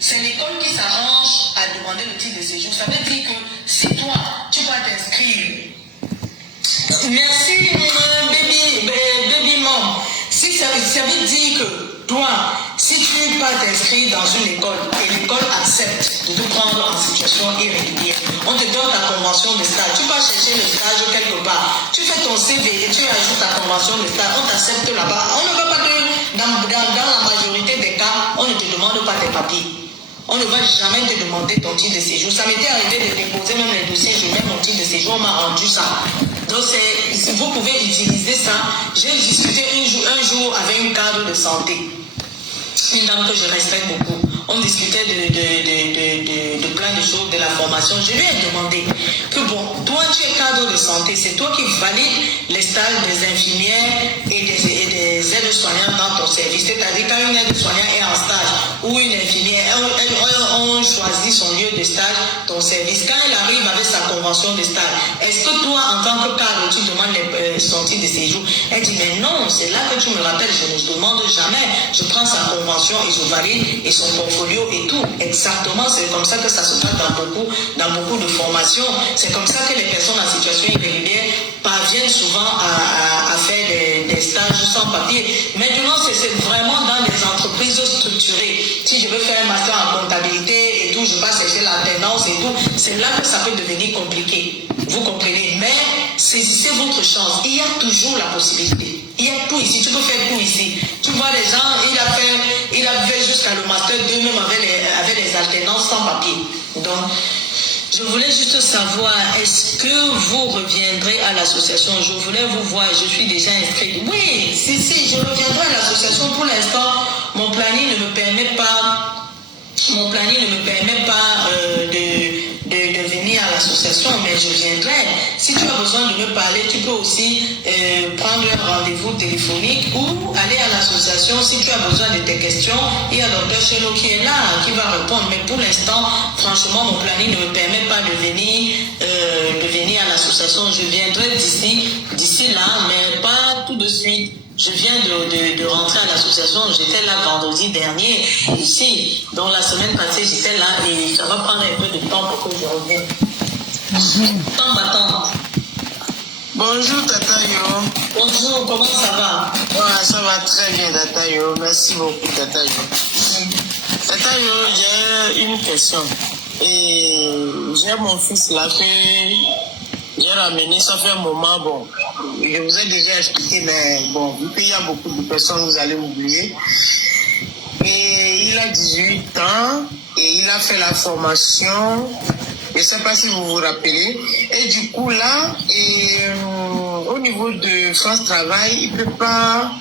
c'est l'école qui s'arrange à demander le titre de séjour. Ça veut dire que si toi, tu vas t'inscrire. Merci, baby mom. Si ça veut dire que toi, si tu vas t'inscrire dans une école et l'école accepte de te prendre en situation irrégulière, on te donne ta convention de stage. Tu vas chercher le stage quelque part. Tu fais ton CV et tu ajoutes ta convention de stage. On t'accepte là-bas. On ne va pas te, dans la majorité des cas, on ne te demande pas tes papiers. On ne va jamais te demander ton titre de séjour. Ça m'était arrivé de déposer même les dossiers, je mets mon titre de séjour, on m'a rendu ça. Donc vous pouvez utiliser ça. J'ai discuté un jour avec une cadre de santé, une dame que je respecte beaucoup. On discutait de plein de choses, de la formation. Je lui ai demandé que bon, toi tu es cadre de santé, c'est toi qui valides les stages des infirmières et des aides-soignantes dans ton service. C'est-à-dire quand une aide-soignante est en stage ou une infirmière, on choisit son lieu de stage, ton service. Quand elle arrive avec sa convention de stage, est-ce que toi en tant que cadre tu demandes son titre de séjour? Elle dit mais non, c'est là que tu me rappelles, je ne demande jamais. Je prends sa convention et je valide et son portfolio et tout. Exactement, c'est comme ça que ça se passe dans beaucoup de formations. C'est comme ça que les personnes en situation irrégulière parviennent souvent à faire des stages sans papier. Maintenant, c'est vraiment dans des entreprises structurées. Si je veux faire un master en comptabilité et tout, je passe chercher l'alternance et tout, c'est là que ça peut devenir compliqué. Vous comprenez? Mais saisissez votre chance. Il y a toujours la possibilité. Il y a tout ici. Tu peux faire tout ici. Tu vois les gens, il a fait jusqu'à le master 2 même avec les alternances sans papier. Donc, je voulais juste savoir, est-ce que vous reviendrez à l'association? Je voulais vous voir, je suis déjà inscrite. Oui, si, je reviendrai à l'association. Pour l'instant, mon planning ne me permet pas de venir à l'association, mais je viendrai. Si tu as besoin de me parler, tu peux aussi prendre un rendez-vous téléphonique ou aller à l'association. Si tu as besoin de tes questions, il y a Dr Chelo qui est là, qui va répondre. Mais pour l'instant, franchement, mon planning ne me permet pas de venir à l'association. Je viendrai d'ici là, mais pas tout de suite. Je viens de rentrer à l'association, j'étais là vendredi dernier, ici. Donc la semaine passée, j'étais là et ça va prendre un peu de temps pour que je revienne. Temps battant. Bonjour Tata Yo. Bonjour, comment ça va? Ouais, ça va très bien Tata Yo, merci beaucoup Tata Yo. Tata Yo, j'ai une question. Et j'ai mon fils là que j'ai ramené, ça fait un moment, bon, je vous ai déjà expliqué, mais bon, vu qu'il y a beaucoup de personnes, vous allez m'oublier. Et il a 18 ans et il a fait la formation, je ne sais pas si vous vous rappelez. Et du coup là, au niveau de France Travail, il ne peut pas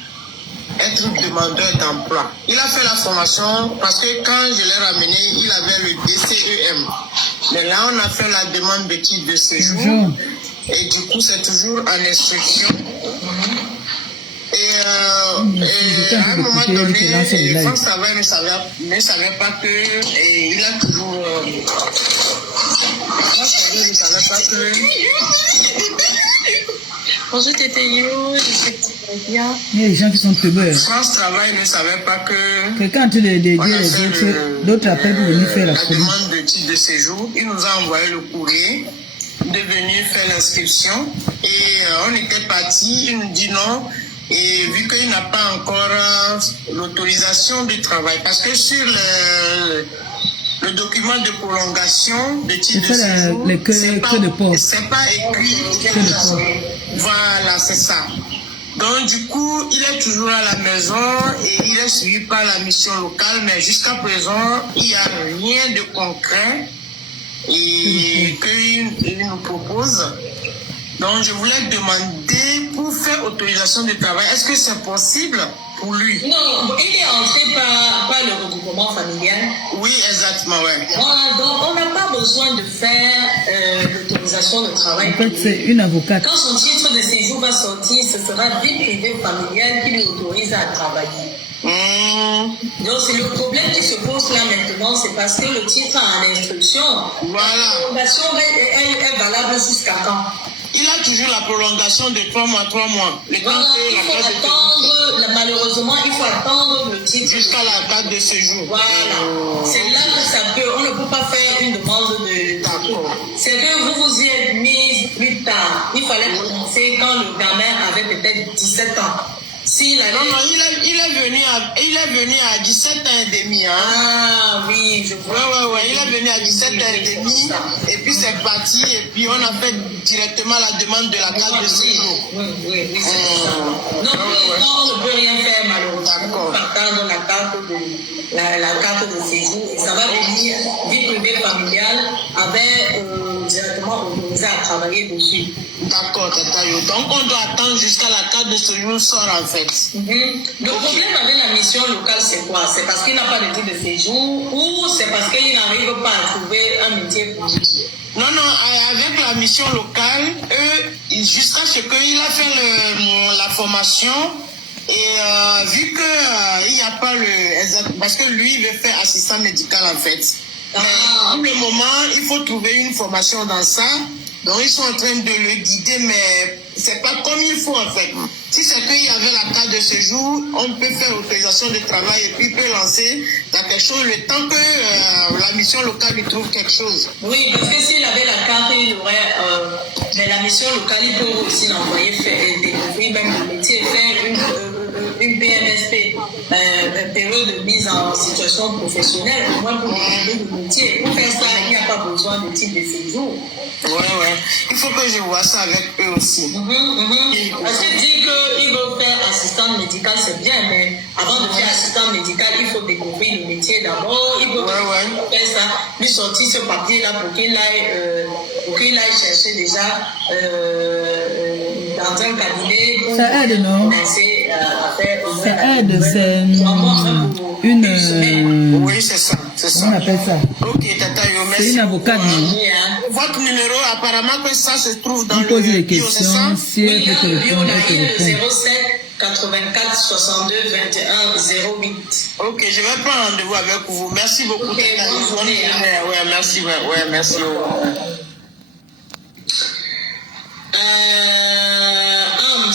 être demandeur d'emploi. Il a fait la formation parce que quand je l'ai ramené, il avait le DCEM. Mais là, on a fait la demande de titre de séjour. Et du coup, c'est toujours en instruction. Et à un moment donné, France Travail ne savait pas que... Et il a toujours... France Travail ne savait pas que... Bonjour Tétéyo, je sais bien. Il y a des gens qui sont teubeurs. France Travail ne savait pas que quand tu les autres, d'autres appellent pour venir faire la demande de titre de séjour. Il nous a envoyé le courrier de venir faire l'inscription. Et on était parti, il nous dit non. Et vu qu'il n'a pas encore l'autorisation de travail, parce que sur le document de prolongation de titre de séjour, c'est pas écrit. Voilà, c'est ça. Donc du coup, il est toujours à la maison et il est suivi par la mission locale, mais jusqu'à présent, il n'y a rien de concret et qu'il nous propose. Donc je voulais demander pour faire autorisation de travail, est-ce que c'est possible pour lui? Non, il est entré par le regroupement familial. Oui, exactement, ouais. Voilà, donc on n'a pas besoin de faire l'autorisation de travail. En fait, c'est une avocate. Quand son titre de séjour va sortir, ce sera vie privée familiale qui l'autorise à travailler. Donc c'est le problème qui se pose là maintenant, c'est parce que le titre en instruction, voilà. La prolongation est valable jusqu'à quand? Il a toujours la prolongation de 3 mois. Voilà, il faut attendre, malheureusement, il faut attendre le titre. Jusqu'à la date de séjour. Voilà. C'est là pas fait une demande de... D'accord. C'est que vous vous y êtes mise plus tard. Il fallait commencer quand le gamin avait peut-être 17 ans. S'il avait... Non, il est venu à 17 ans et demi. Hein. Ah oui, je vois. Ouais, il est venu à 17 ans et demi. Et puis c'est parti. Et puis on a fait directement la demande de la carte de séjour. Oui, c'est ça. Donc, on ne peut rien faire malheureusement. Partant de la carte de séjour. Et ça va venir vie privée familiale avec directement autorisé à travailler dessus. D'accord, Tatayo. Donc on doit attendre jusqu'à la carte de séjour sort en fait. Le problème avec la mission locale, c'est quoi? C'est parce qu'il n'a pas de titre de séjour ou c'est parce qu'il n'arrive pas à trouver un métier pour lui? Non, avec la mission locale, jusqu'à ce qu'il a fait la formation, et vu qu'il n'y a pas parce que lui, il veut faire assistant médical en fait. Pour le moment, il faut trouver une formation dans ça. Donc, ils sont en train de le guider, mais c'est pas comme il faut en fait. Si c'est qu'il y avait la carte de séjour, on peut faire l'autorisation de travail et puis il peut lancer dans quelque chose le temps que la mission locale lui trouve quelque chose. Oui, parce que s'il avait la carte, il aurait. Mais la mission locale, il peut aussi l'envoyer faire découvrir même le métier, faire une PMSP, période de mise en situation professionnelle, au moins pour découvrir le métier. Pour faire ça, il n'y a pas besoin de titre de séjour. Ouais. Il faut que je vois ça avec eux aussi. Parce que dire qu'il veut faire assistant médical, c'est bien, mais avant de faire assistant médical, il faut découvrir le métier d'abord. Il faut faire ça, lui sortir ce papier-là pour qu'il aille chercher déjà dans un cabinet pour ça aide, non? commencer à faire ça aide, c'est une... Oui, c'est ça. On appelle ça. Ok, Tatayo, merci. C'est une avocate, non? Votre numéro, apparemment que ça se trouve dans on le pose des bio, c'est ça? questions, si elle peut te répondre, elle te répond. 07 84 62 21 08. Ok, je vais prendre rendez-vous avec vous. Merci beaucoup, Ok, Tatayo. bonne journée, hein. Ouais, merci. Merci. Ams.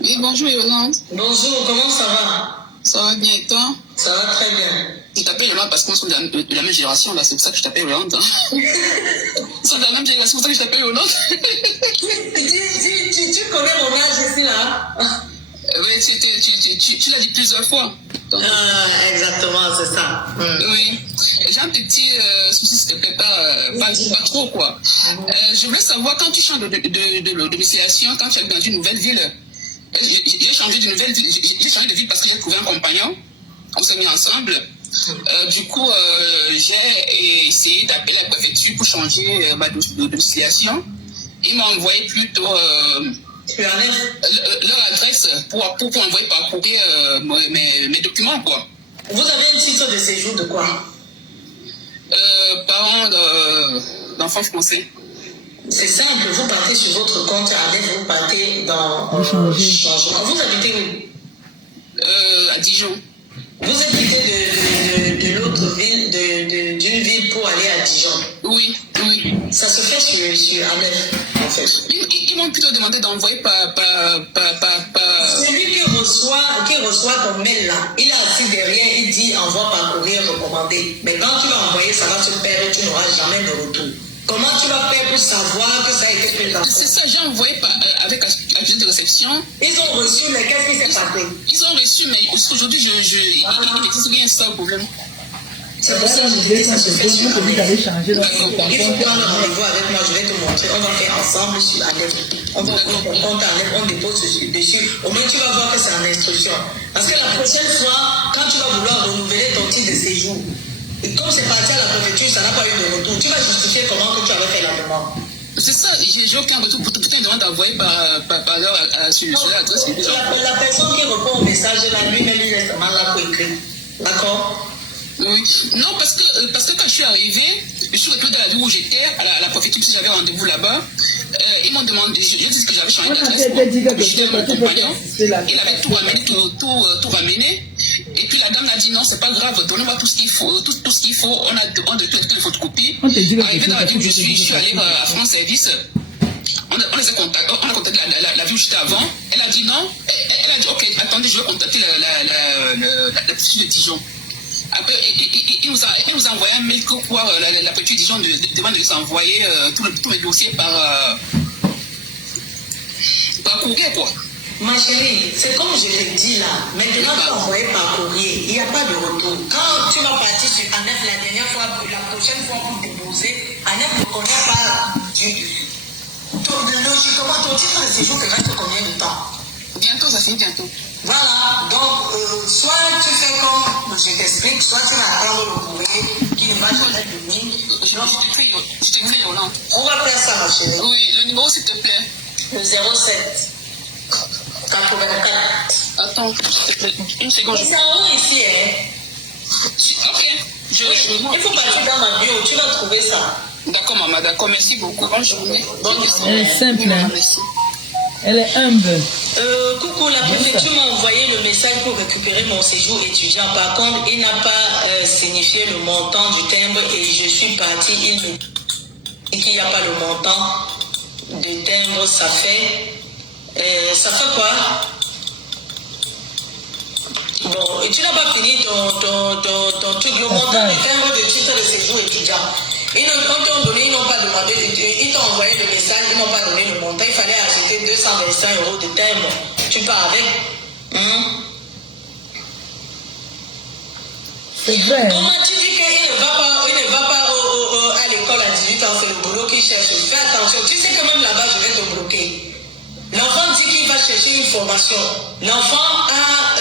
Oui, bonjour Yolande. Bonjour, comment ça va? Ça va bien et toi? Ça va très bien. Je t'appelle Yolande parce qu'on est de la même génération, là, c'est pour ça que je t'appelle Yolande. Hein. On est de la même génération, c'est pour ça que je t'appelle Yolande. Tu connais mon âge ici, là? Oui, tu l'as dit plusieurs fois. Donc, exactement, c'est ça. Oui. J'ai un petit souci, s'il te plaît, pas trop, quoi. Je voulais savoir, quand tu changes de domiciliation, quand tu es dans une nouvelle ville, j'ai changé de ville parce que j'ai trouvé un compagnon. On s'est mis ensemble. Du coup, j'ai essayé d'appeler la préfecture pour changer ma domiciliation. Ils m'ont envoyé plutôt leur adresse pour envoyer par courrier mes documents, quoi. Vous avez un titre de séjour de quoi? Parents d'enfants français. C'est simple, vous partez sur votre compte avec, vous partez dans changement. Vous habitez où? À Dijon. Vous êtes quitté de l'autre ville, d'une ville pour aller à Dijon? Oui. Ça se fait sur Amel, en fait. Ils m'ont plutôt demandé d'envoyer par... Celui qui reçoit ton mail là, il est assis derrière, il dit envoie par courrier recommandé. Mais quand tu vas envoyer, ça va se perdre, tu n'auras jamais de retour. Comment tu vas faire pour savoir que ça a été pris en C'est ça, j'ai envoyé avec accusé de réception. Ils ont reçu, mais qu'est-ce qui s'est passé? Ils ont reçu, mais aujourd'hui, ils me disent rien, c'est ça le problème. C'est pour ça que je dis ça se fait sur Amel. Il faut prendre rendez-vous avec moi, je vais te montrer. On va faire ensemble sur Amel. On va ouvrir ton compte Amel, on dépose dessus. Au moins, tu vas voir que c'est en instruction. Parce que la prochaine fois, quand tu vas vouloir renouveler ton titre de séjour, et comme c'est parti à la préfecture, ça n'a pas eu de retour, tu vas justifier comment que tu avais fait la demande. C'est ça, j'ai aucun retour. Pourtant, ils demandent d'envoyer par leur sur l'adresse. La personne qui répond au message là, lui-même, il reste mal là pour écrire. D'accord? Oui. Non, parce que quand je suis arrivée, je suis retournée dans la ville où j'étais, à la préfecture, parce que j'avais rendez-vous là-bas. Ils m'ont demandé, j'ai dit que j'avais changé d'adresse. J'étais avec mon compagnon. Il avait tout ramené, tout ramené. Et puis la dame m'a dit non, c'est pas grave, donnez-moi tout ce qu'il faut. Tout ce qu'il faut, on a toutes les photocopies. Arrivé dans la ville où je suis allée à France Service. On a contacté la ville où j'étais avant. Elle a dit non. Elle a dit ok, attendez, je vais contacter la préfecture de Dijon. Après, il nous a envoyé un mail pour pouvoir la préfecture, disons, demande de nous envoyer tous les dossiers par courrier, quoi. Ma chérie, c'est comme je l'ai dit là. Maintenant, tu envoies par courrier. Il n'y a pas de retour. Quand tu vas partir sur ANEF la dernière fois, la prochaine fois pour déposer, ANEF ne connaît pas logiquement ton titre de séjour te reste combien de temps? Bientôt, ça finit bientôt. Voilà, donc soit tu fais comme je t'explique, soit tu vas attendre le courrier qui ne va jamais venir. Je t'écris Yolande. On va faire ça, ma chérie. Oui, le numéro s'il te plaît. Le 07 84. Attends, une seconde. C'est en haut ici, hein? Ok. Il faut partir dans ma bio, tu vas trouver ça. D'accord, maman, d'accord, merci beaucoup. Bonne journée. Elle est simple, hein. Elle est humble. Coucou, la préfecture m'a envoyé le message pour récupérer mon séjour étudiant. Par contre, il n'a pas signifié le montant du timbre et je suis partie. Il me dit qu'il n'y a pas le montant de timbre. Ça fait quoi? Bon, et tu n'as pas fini ton truc, le montant du timbre de titre de séjour étudiant. Quand t'ont donné, ils n'ont pas demandé, ils t'ont envoyé le message, ils n'ont pas donné le montant. Il fallait ajouter 225 € de timbre. Tu pars avec. C'est vrai. Comment tu dis qu'il ne va pas à l'école à 18 ans, c'est le boulot qu'il cherche. Fais attention, tu sais que même là-bas, je vais te bloquer. L'enfant dit qu'il va chercher une formation. L'enfant a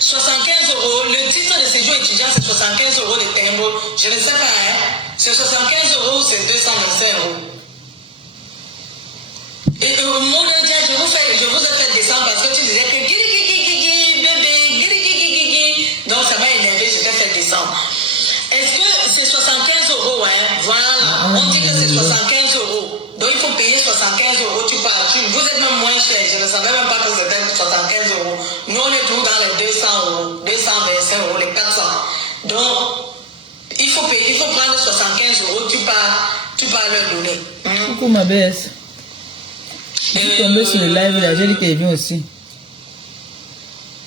75 €. Le titre de séjour étudiant, c'est 75 € de timbre. Je ne sais pas, hein. C'est 75 € ou c'est 225 €. Et mon Dieu, je vous ai fait descendre parce que tu disais que bébé, donc ça m'a énervé, je t'ai fait descendre. Est-ce que c'est 75 €, hein? Voilà, on dit que c'est 75 €. Donc il faut payer 75 €, tu pars. Vous êtes même moins cher, je ne savais même pas que c'était 75 €. Nous on est toujours dans les 200 €, 225 €, les 400. Donc il faut prendre 75 €, tu pars leur donner. Coucou ma baisse. Je suis tombée sur le live là, j'ai dit qu'elle vient aussi.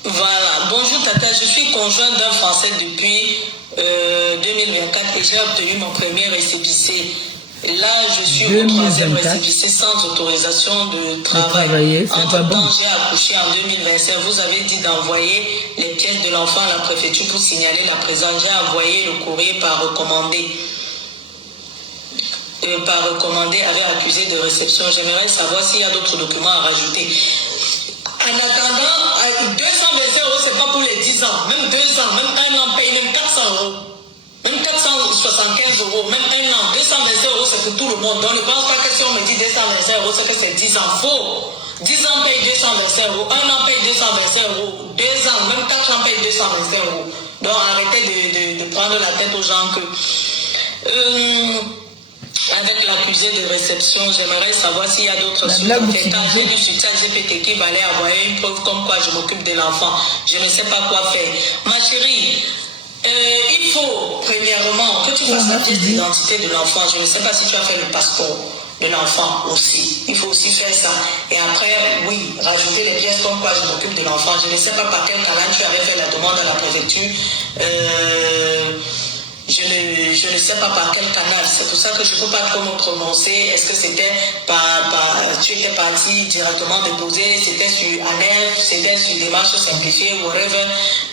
Voilà, bonjour Tata, je suis conjointe d'un Français depuis 2024 et j'ai obtenu mon premier récépissé. Là, je suis au 3e récépissé sans autorisation de travail. Entre-temps, j'ai accouché en 2025. Vous avez dit d'envoyer les pièces de l'enfant à la préfecture pour signaler la présence. J'ai envoyé le courrier par recommandé avec accusé de réception. J'aimerais savoir s'il y a d'autres documents à rajouter. En attendant, 225 €, c'est pas pour les 10 ans. Même 2 ans, même 1 an, paye même 400 €. Même 475 €, même 1 an, 225 € c'est pour tout le monde. Donc ne pense pas que si on me dit 225 €, c'est que c'est 10 ans. Faux. 10 ans paye 225 €, 1 an paye 225 €, 2 ans, même 4 ans paye 225 €. Donc arrêtez de prendre la tête aux gens que... avec l'accusé de réception, j'aimerais savoir s'il y a d'autres choses. Quand j'ai dit sur ChatGPT qu'il fallait avoir une preuve comme quoi je m'occupe de l'enfant. Je ne sais pas quoi faire. Ma chérie, il faut premièrement que tu fasses la pièce d'identité de l'enfant. Je ne sais pas si tu as fait le passeport de l'enfant aussi. Il faut aussi faire ça. Et après, oui, rajouter les pièces comme quoi je m'occupe de l'enfant. Je ne sais pas par quel canal tu avais fait la demande à la préfecture. Je ne sais pas par quel canal. C'est pour ça que je ne peux pas trop me prononcer. Est-ce que c'était tu étais parti directement déposer, c'était sur ANEF, c'était sur démarche simplifiée, whatever.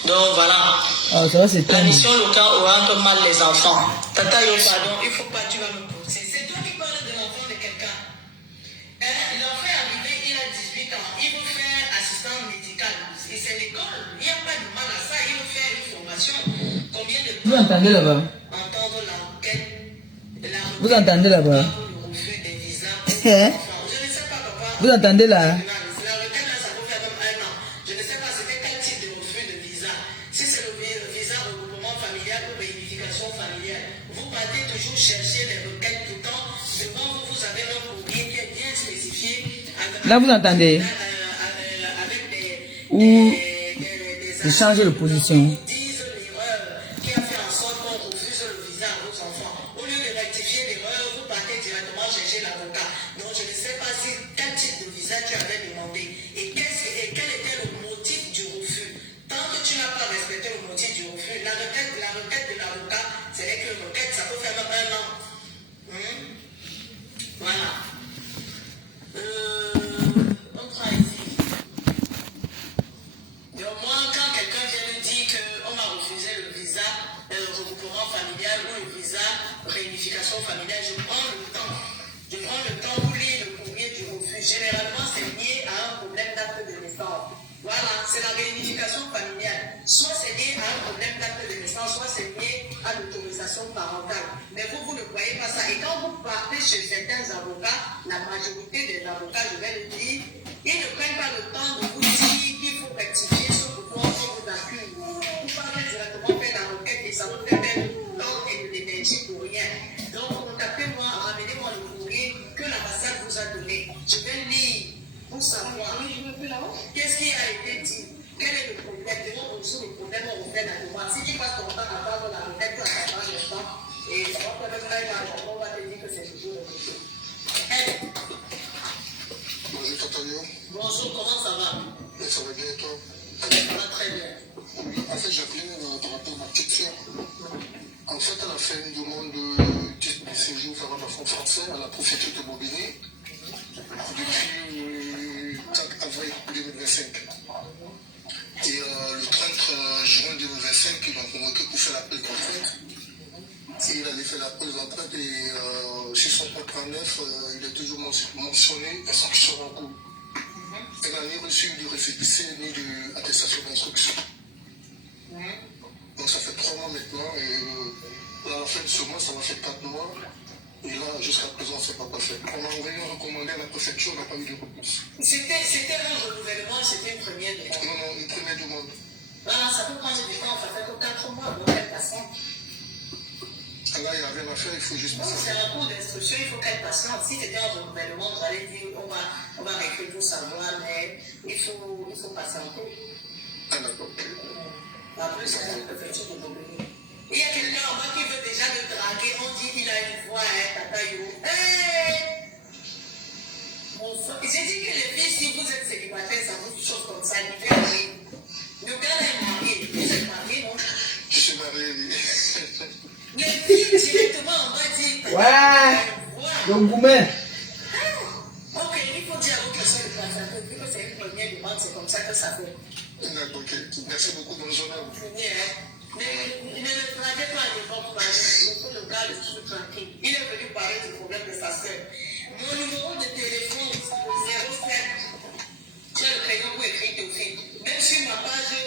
Donc voilà. Oh, ça va, c'est la mission locale oriente mal les enfants. Tata yo, pardon, il ne faut pas, tu vas me poser. C'est toi qui parles de l'enfant de quelqu'un. L'enfant est arrivé, il a 18 ans. Il veut faire assistant médical. Et c'est l'école. Il n'y a pas de mal à ça. Il veut faire une formation. Combien de temps? Vous entendez là-bas? Entendre l'enquête. Vous entendez là-bas? Le refus des visas. Hein? Je ne sais pas, papa. Vous entendez là? La requête là, ça peut faire même 1 an. Je ne sais pas c'était quel type de refus de visa. Si c'est le visa regroupement familial ou réunification familiale, vous partez toujours chercher les requêtes. Pourtant, devant vous, vous avez un courrier qui est bien spécifié. Là, vous entendez? Avec Ou j'ai changé de position. disent l'erreur qui a fait en sorte qu'on refuse le visa à vos enfants. Au lieu de rectifier l'erreur, vous partez directement chercher l'avocat. Donc je ne sais pas quel type de visa tu avais demandé et quel était le motif du refus. Tant que tu n'as pas respecté le motif du refus, requête de l'avocat, c'est vrai que la requête, ça peut faire même 1 an. Voilà. On prend ici. Et au moins, quand quelqu'un vient me dire qu'on m'a refusé le visa regroupement familial ou le visa réunification familiale, je prends le temps. Je prends le temps pour lire le courrier du refus. Généralement, c'est lié à un problème d'acte de naissance. Voilà, c'est la réunification familiale. Soit c'est lié à un problème d'acte de naissance, soit c'est lié à l'autorisation parentale. Mais vous ne voyez pas ça. Et quand vous partez chez certains avocats, la majorité des avocats, je vais le dire, ils ne prennent pas le temps de vous dire qu'il faut rectifier ce pouvoir qu'on vous accuse. Vous parlez directement faire la requête et ça vous fait perdre du temps et de l'énergie pour rien. Donc, contactez-moi, ramenez-moi le courrier que l'ambassade vous a donné. Je vais lire pour savoir qu'est-ce qui a été dit, quel est le problème. Devant résoudre le problème, on refait la demande. Si tu passes ton temps à faire la requête, tu vas faire le temps et ça va peut-être faire on va te dire que c'est toujours le côté. Bonjour Tatanio. Bonjour, comment ça va? Ça va bien et toi? Ça va très bien. En fait, j'appelais par rapport à ma petite soeur. En fait, elle a fait une demande de titre de séjour vers un enfant français à la préfecture de Bobigny depuis le 4 avril 2025. Et le 30 juin 2025, ils m'ont convoqué pour faire l'appel d'empreinte. Et il avait fait l'appel d'empreinte et sur son contrat neuf, il est toujours mentionné instruction en cours. Elle n'a ni reçu de récépissé ni d'attestation d'instruction. Donc ça fait 3 mois maintenant et à la fin de ce mois, ça va faire 4 mois. Et là, jusqu'à présent, on ne sait pas quoi faire. On a envoyé un recommandé à la préfecture, on n'a pas eu de réponse. C'était un renouvellement, c'était une première demande. Non, une première demande. Voilà, ça peut prendre du temps, ça fait que 4 mois, donc elle patiente. Là, il n'y a rien à faire, il faut juste passer. C'est un cours d'instruction, il faut qu'elle patiente. Si c'était un renouvellement, vous allez dire, on va réécrire vos savoirs, mais il faut patienter. Ah, d'accord. En plus, c'est la préfecture de Bobigny. Il y a quelqu'un en moi qui veut déjà le draguer, on dit qu'il a une voix, Tata Yo. J'ai dit que les filles, si vous êtes célibataires, ça vous chauffe comme ça, il fait rien. Le gars est marié, vous êtes marié, non? Je suis marié, oui. Les filles, directement, on va dire. Ouais, le gourmet. Ok, il faut dire à votre personne de patienter, vu que c'est une première demande, c'est comme ça que ça fait. D'accord, ok. Merci beaucoup, bonne journée. Mais ne le draguez pas à l'époque, il faut le gars le tout tranquille. Il est venu parler du problème de sa soeur. Mon numéro de téléphone, c'est le 07. Tu as le crayon pour écrire Théophile. Même sur ma page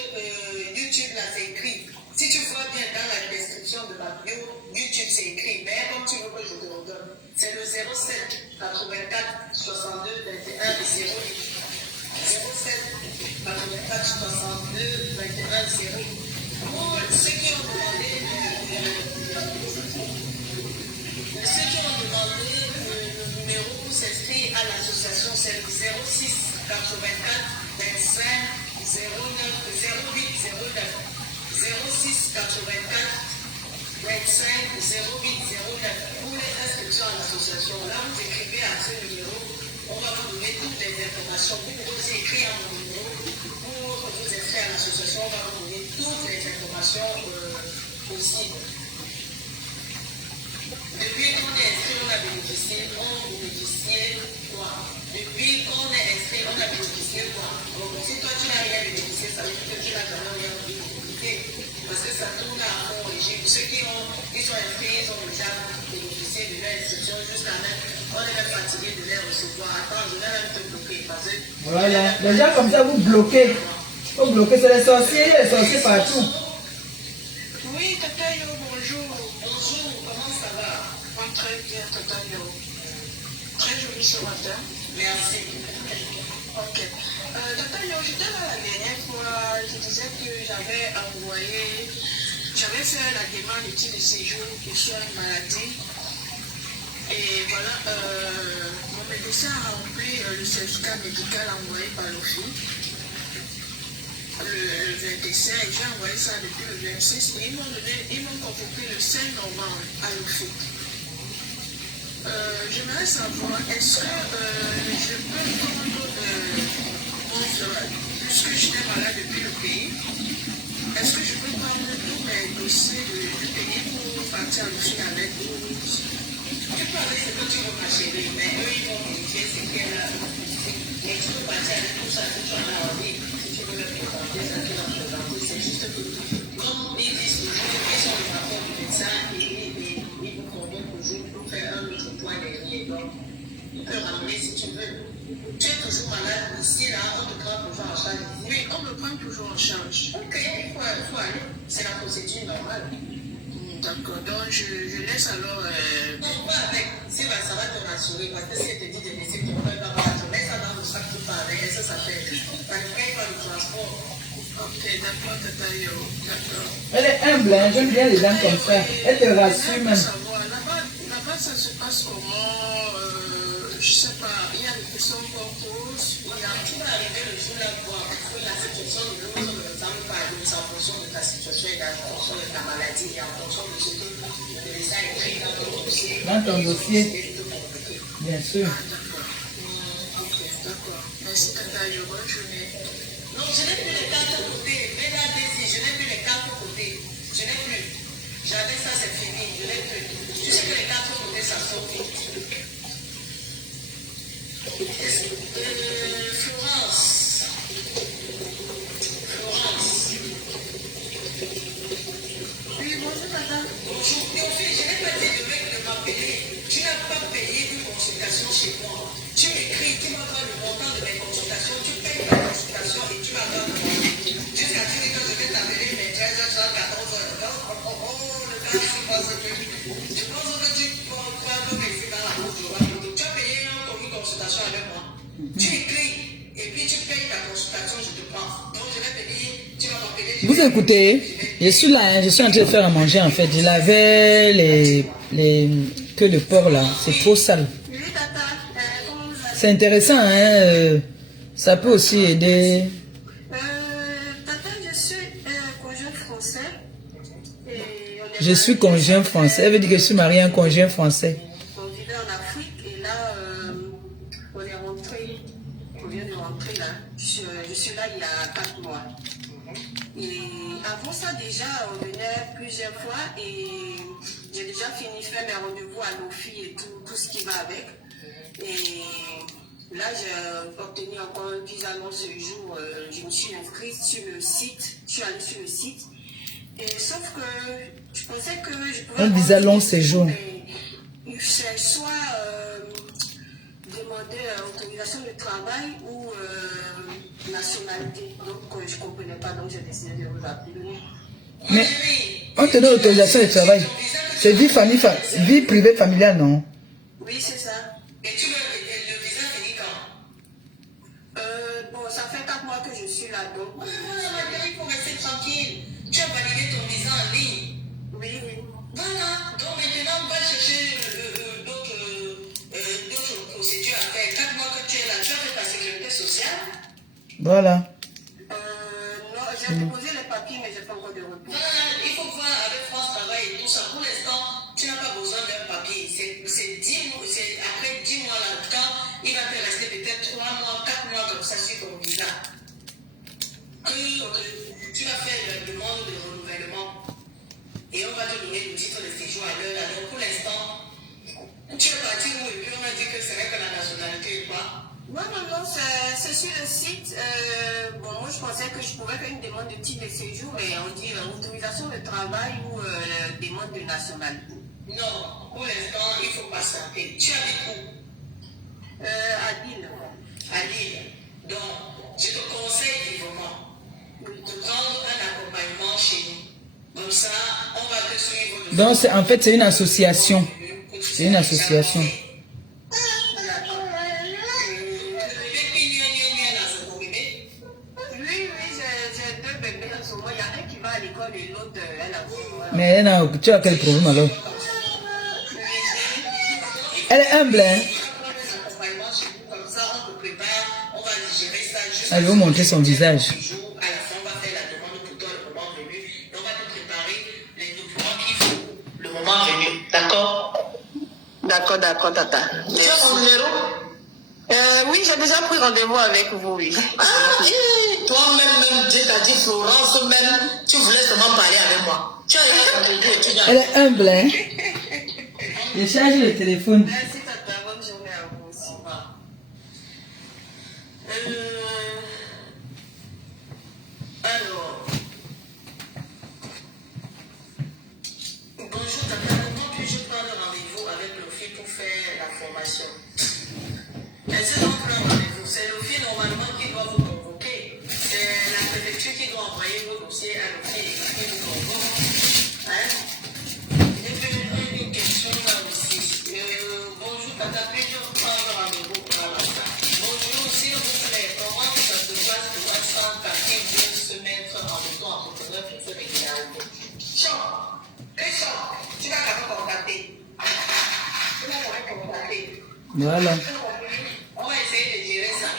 YouTube, là, c'est écrit. Si tu vois bien dans la description de ma bio, YouTube, c'est écrit. Mais comme tu veux que je te le donne, c'est le 07 84 62 21 08. 07 84 62 21 08. Pour ceux qui ont demandé le numéro pour s'inscrire à l'association, c'est le 06 84 25 09 08 09. 06 84 25 08 09. Pour les inscriptions à l'association, là vous écrivez à ce numéro, on va vous donner toutes les informations. Vous pouvez aussi écrire à mon numéro pour vous inscrire à l'association, on va vous donner toutes les informations possibles. Depuis qu'on est inscrit, on a bénéficié quoi? Depuis qu'on est inscrit, on a bénéficié quoi? Donc si toi tu n'as rien bénéficié, ça veut dire que tu n'as jamais rien bénéficié. Parce que ça tourne à fond régime. Ceux qui sont inscrits, ils ont déjà bénéficié de leur inscription jusqu'à même. On est même fatigué de les recevoir. Attends, je vais même te bloquer. Parce que voilà, les gens comme ça, vous bloquez. Vous bloquez, c'est les sorciers partout. Oui, Tata Yo, bonjour. bonjour, comment ça va? Très bien, Tata Yo. Très joli ce matin. Merci. Ok. Tata Yo, j'étais là la dernière fois, je disais que j'avais fait la demande de titre de séjour pour soins de maladie. Et voilà, mon médecin a rempli le certificat médical envoyé par l'OFI. Le 25 et j'ai envoyé ça depuis le 26 et ils m'ont convoqué le 5 novembre à l'OFI. J'aimerais savoir, est-ce que je peux prendre puisque j'étais malade depuis le pays, est-ce que je peux prendre tous mes les dossiers du pays pour partir en Chine avec nous. Tu peux avec ce que tu veux, ma chérie, mais eux, ils vont vérifier ce qu'elle a. Et tu peux partir avec tout ça que tu en as envie. Si tu veux leur présenter ça, tu vas présenter. C'est juste que, comme ils disent toujours, ils sont les rapports du médecin et ils vous conviennent toujours pour faire un autre point derrière. Donc, ils peuvent ramener si tu veux. Tu es toujours malade ici, là, on te prend toujours en charge. Oui, on me prend toujours en charge. Ok, il faut aller. C'est la procédure normale. D'accord, donc je laisse alors... Non, pas avec. Ça va te rassurer parce que si elle te dit de laisser ton frère dans la journée, ça dans le sac tout pareil. Et ça fait. Ça ne paye pas le transport. Ok, d'accord, Tata Yo. D'accord. Elle est humble, hein? J'aime bien les dames comme ça. Elle te rassure même. Là-bas, ça se passe comment je sais pas, il y a des questions qu'on pose. Tu vas arriver le jour là pour que la situation de l'eau ne ressemble pas à l'autre, en fonction de ta situation et en fonction de ta maladie et en fonction de ce que le médecin écrit dans ton dossier. Dans ton dossier. Bien sûr. Ok, d'accord. Merci, Tata Yo. Bonne journée. Non, je n'ai plus les cartes de côté. Mais là, je n'ai plus les cartes de côté. Je n'ai plus. J'avais ça, c'est fini. Je n'ai plus. Tu sais que les cartes de côté, ça sort vite. Florence. Oui, bonjour, Tata. Bonjour. Mon fils, je n'ai pas dit de m'appeler. Tu n'as pas payé une consultation chez moi. Tu écris, tu vas voir le montant de mes consultations. Tu payes ma consultation et tu vas voir le montant. Jusqu'à tu dis que je vais t'appeler mes 13h, 14h. Le gars, je pense que tu crois que je suis dans la bouche. Tu as payé une consultation avec moi. Tu écris et puis tu payes ta consultation, je te prends. Donc je vais te dire, tu vas m'appeler. Vous écoutez, je suis là, hein, je suis en train de faire à manger en fait. Je lavais que le porc là, c'est trop sale. Oui, Tata. Comment vous allez? C'est intéressant, hein, ça peut aussi aider. Tata, je suis conjoint français. Et on est Je suis conjoint français, elle veut dire que je suis mariée à un conjoint français. On vivait en Afrique et là, on est rentré. On vient de rentrer là. Je suis là il y a 4 mois. Et avant ça, déjà, on venait plusieurs fois et j'ai déjà fini faire mes rendez-vous à l'OFI et tout ce qui va avec. Et là, j'ai obtenu encore un visa long séjour. Je me suis inscrite sur le site. Je suis allée sur le site. Et sauf que je pensais que je pouvais... Un visa long séjour. C'est soit demander autorisation de travail ou nationalité. Donc, je ne comprenais pas, donc j'ai décidé de vous appeler. Mais on te donne l'autorisation de travail. C'est vie privée familiale, non? Oui, c'est ça. Et le visa finit quand? Bon, ça fait 4 mois que je suis là, donc... Il faut rester tranquille. Tu as validé ton visa en ligne. Oui, oui. Voilà. Donc maintenant, on va chercher d'autres procédures à faire. 4 mois que tu es là, tu as fait ta sécurité sociale. Voilà. Non, j'ai déposé les papiers, mais je n'ai pas encore de retour. Voilà, il faut voir avec France Travail et tout ça. Pour l'instant, tu n'as pas besoin d'un papier. C'est 10 mois, c'est après 10 mois là, quand il va te rester peut-être 3 mois, 4 mois comme ça sur ton visa. Tu vas faire la demande de renouvellement. Et on va te donner le titre de séjour à l'heure là. Donc pour l'instant, tu es parti où et puis on m'a dit que ce n'est que la nationalité ou pas. Non, c'est sur le site. Bon, moi, je pensais que je pouvais faire une demande de titre de séjour, mais on dit autorisation de travail ou demande de nationalité. Non, pour l'instant, il faut patienter. Tu habites où? À Lille. À Lille. Donc, je te conseille vivement de prendre un accompagnement chez nous. Comme ça, on va te suivre. Donc, en fait, c'est une association. C'est une association. Mais tu as quel problème alors? Elle est humble, hein? Elle veut montrer son visage. D'accord, Tata. Tu as mon numéro? Oui, j'ai déjà pris rendez-vous avec vous, oui. Toi-même, Dieu t'a dit, Florence, même, tu voulais seulement parler avec moi. Tu as le vendredi et tu dois. Elle est humble, hein. Je charge le téléphone. Merci, tata. Bonne journée à vous aussi. Alors. Bonjour, tata. Comment puis-je prendre rendez-vous avec le fil pour faire la formation? Est-ce que donc le rendez-vous? C'est le fil normalement qui doit vous convoquer. C'est la préfecture qui doit envoyer vos dossiers à le fil et qui vous convoque. Hein? Et puis, une question là aussi. Bonjour, tata. Puis-je prendre rendez-vous pour la matin? Bonjour, s'il vous plaît. Comment ça se passe pour un centre à qui veut se mettre en auto-entrepreneur pour faire des régularité? Chant. Tu vas quand même contacter. Tu vas quand même contacter. Voilà. On va essayer de gérer ça.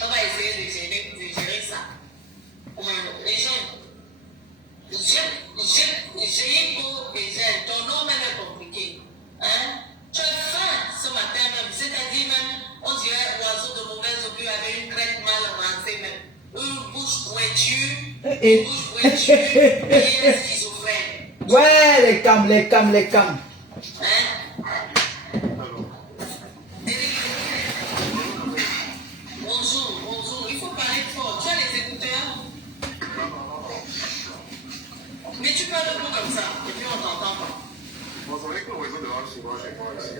On va essayer de gérer ça. Les gens, j'ai pour les gens, ton nom même est compliqué. Hein? Tu as faim ce matin même, c'est-à-dire même, on dirait oiseau de mauvaise augure avec une crête mal avancée même. Une bouche pointue, une bouche pointue, et un schizophrène. Ouais, les cams. Hein? Bonjour, il faut parler fort. Tu as les écouteurs? Mais tu parles beaucoup comme ça, et puis on t'entend pas. Bon, c'est vrai que le réseau de l'âge, souvent, chez moi aussi.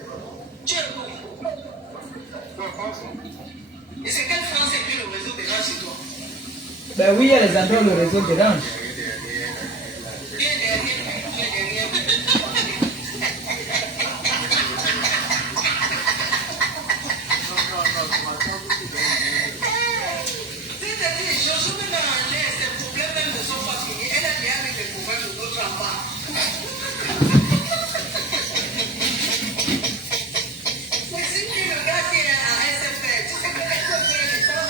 Tu es où? Tu es en France? Et c'est quelle France et puis le réseau des gens chez toi? Ben oui, il y a les endroits où le réseau dérange. Tu es derrière. C'est-à-dire, Jojo me dans l'air, ces problèmes même ne sont pas finis. Elle a bien avec les problèmes de d'autres enfants. Mais si tu le gars qui est à SFR, tu sais que les choses de l'état,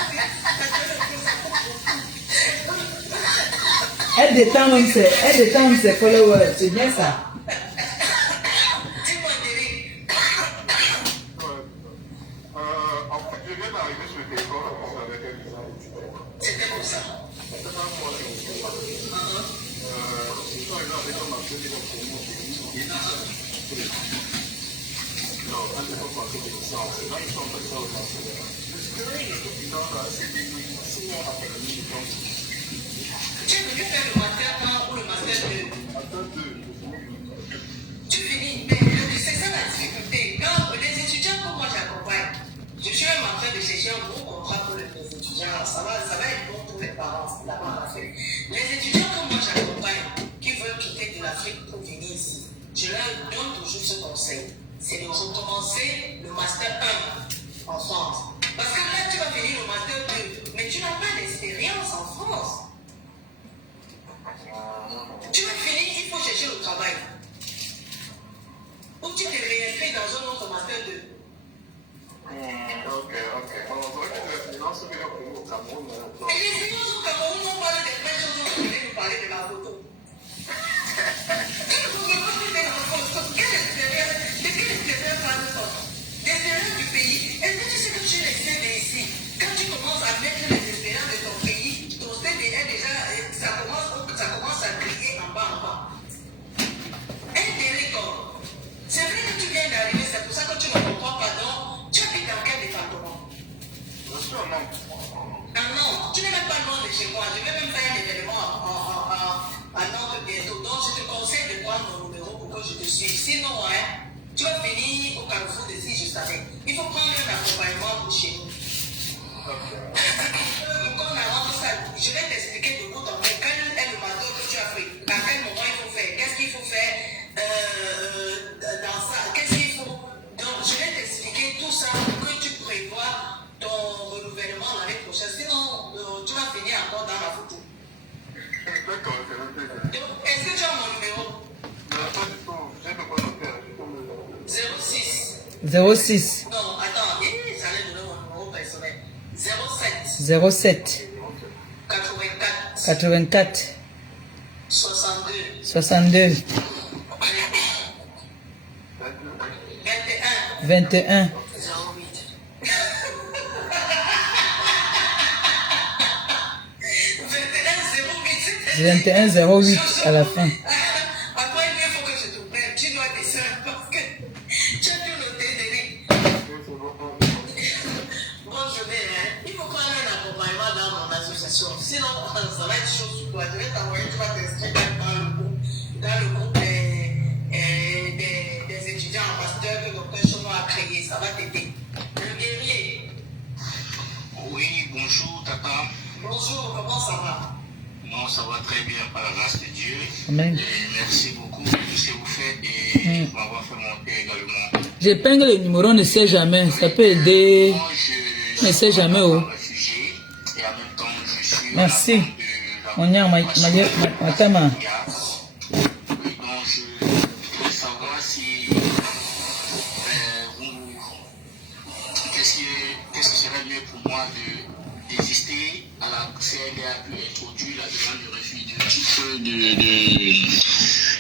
Elle détend même ses followers, c'est bien ça. dis-moi, Derek. En fait, je viens d'arriver sur le téléphone avec un visage. C'était pour ça. C'est pas moi qui me suis parlé. Ils sont arrivés avec un marché qui est pour moi. Non, quand ils sont passés de ça, c'est là qu'ils sont passés au marché. C'est vrai, il est dans la CDI, souvent après la nuit, Tu es venu faire le master 1 ou le master 2. attends deux. Tu finis. Mais c'est ça la difficulté. Quand les étudiants que moi j'accompagne, je suis même en train de chercher un bon contrat pour les étudiants. Ça va être bon pour les parents là-bas en Afrique. Les étudiants que moi j'accompagne, qui veulent quitter de l'Afrique pour venir ici, je leur donne toujours ce conseil. C'est de recommencer le master 1 en France. Parce que là, tu vas finir le master 2, mais tu n'as pas d'expérience en France. Tu vas finir, il faut chercher le travail. Ou tu te réinscris dans un autre master 2. Ok. Bon, c'est vrai que les finances viennent au Cameroun. Et les finances au Cameroun, on parle des vraies choses, on voulait nous parler de la photo. Quelle expérience parle-t-on? L'expérience du pays. Est-ce que tu sais que tu es l'excédé ici? Quand tu commences à mettre les expériences de ton pays, ton CDI déjà, ça commence à briller en bas. Intéressant. C'est vrai que tu viens d'arriver, c'est pour ça que tu ne comprends pas, non? Tu habites dans quel département? Je suis un homme. Ah non, tu n'es même pas loin de chez moi. Je vais même faire un événement à Nantes bientôt. Donc je te conseille de prendre mon numéro pour que je te suive. Sinon, tu vas venir au Carrefour de si je savais. Il faut prendre un accompagnement pour chez nous. Donc on avance ça. Je vais t'expliquer de bout en bout. Quel est le bateau que tu as pris? À quel moment il faut faire? Qu'est-ce qu'il faut faire dans ça? Qu'est-ce qu'il faut? Donc je vais t'expliquer tout ça pour que tu prévois ton renouvellement l'année prochaine. Sinon, tu vas finir encore dans la photo. D'accord, c'est noté. Donc, est-ce que tu as mon numéro? Non, pas du tout. J'ai pas noté. 06. Non, attends. J'allais donner mon numéro personnel. 07. 84 62 21 08. 21,08 à la fin. Après, il faut que je te prenne. Tu dois descendre parce que tu as tout noté, Denis. Bonne journée, hein. Il faut qu'on ait un accompagnement dans mon association. Sinon, ça va être chaud sur toi. Je vais t'envoyer, tu vas t'inscrire dans le groupe des étudiants ambassadeurs que Dr. Chono a créé. Ça va t'aider. Le guerrier. Oui, bonjour, Tata. Bonjour, comment ça va? Non, ça va très bien par la grâce de Dieu. Amen. Et merci beaucoup pour tout ce que vous faites et pour m'avoir fait monter également. J'épingle le numéro, on ne sait jamais. Ça peut aider. Moi, On ne sait jamais. Oh. réfugié et en même temps, je suis Merci. On y a ma tama. donc je voulais savoir si qu'est-ce que serait mieux pour moi de désister à la CNDA pu introduire la demande de refus du titre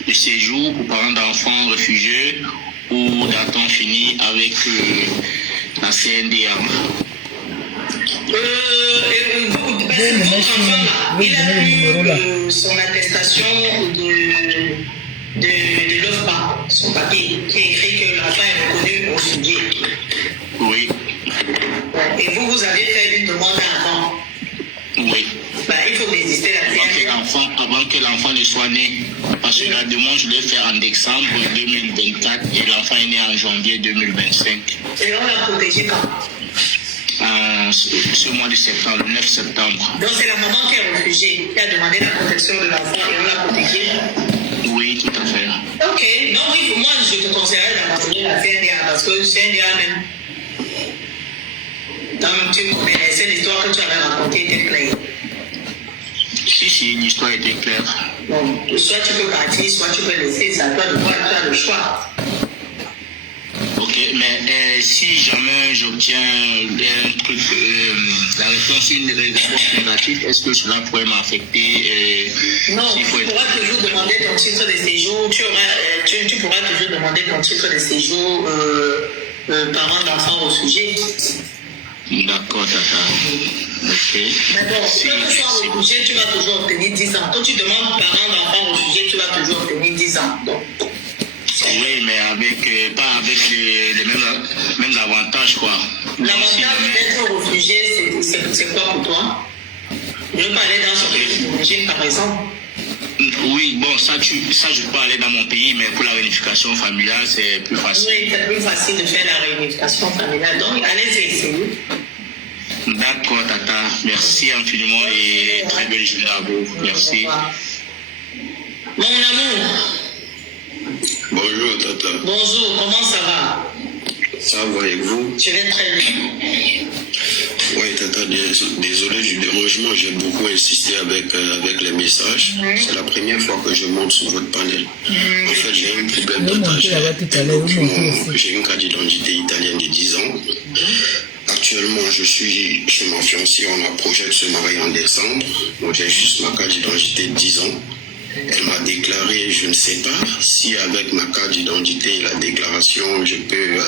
de séjour pour parents d'enfants réfugiés ou d'attendre fini avec la CNDA. Il a eu son attestation de l'OFPA, son papier, qui écrit que l'enfant est reconnu au sujet. Oui, Et vous avez fait une demande avant. oui. Il faut résister la Avant que l'enfant ne soit né. Parce que la demande, je l'ai fait en décembre 2024 et l'enfant est né en janvier 2025. Et on l'a protégé quand? Ce mois de septembre, le 9 septembre. Donc c'est la maman qui est réfugiée, qui a demandé la protection de l'enfant et on l'a protégé. Oui, tout à fait. Ok, non, oui, moi je te conseillerais d'abandonner la CNDA parce que CNDA même. Donc tu connaissais l'histoire que tu avais racontée était claire. Si, une histoire était claire. Bon, soit tu peux partir, soit tu peux laisser, c'est à toi de voir, tu as le choix. Ok, mais si jamais j'obtiens un truc, la réponse, une réponse négative, est-ce que cela pourrait m'affecter Non, tu pourras toujours demander ton titre de séjour, tu pourras toujours demander ton titre de séjour parent d'enfant au sujet. D'accord, Tata. Ok. Mais bon, quand tu sois réfugié, tu vas toujours obtenir 10 ans. Quand tu demandes parent d'enfant au sujet, tu vas toujours obtenir 10 ans. Donc, oui, mais pas avec les mêmes avantages, quoi. L'avantage d'être réfugié, c'est quoi pour toi? Je veux pas aller dans son pays d'origine, par exemple. Oui, bon, ça je peux aller dans mon pays, mais pour la réunification familiale, c'est plus facile. Oui, c'est plus facile de faire la réunification familiale. Donc, allez-y, essayer. D'accord, Tata. Merci infiniment et très belle journée à vous. Merci. Mon amour. Bonjour, Tata. Bonjour, comment ça va? Ça va et vous? Je vais très bien. Oui, Tata, désolé du dérangement. J'ai beaucoup insisté avec les messages. C'est la première fois que je monte sur votre panel. En fait, j'ai un problème d'attache. J'ai une carte d'identité italienne de 10 ans. Actuellement, je suis chez ma fiancée. On a projet de se marier en décembre. Donc, j'ai juste ma carte d'identité de 10 ans. Elle m'a déclaré, je ne sais pas si avec ma carte d'identité et la déclaration, je peux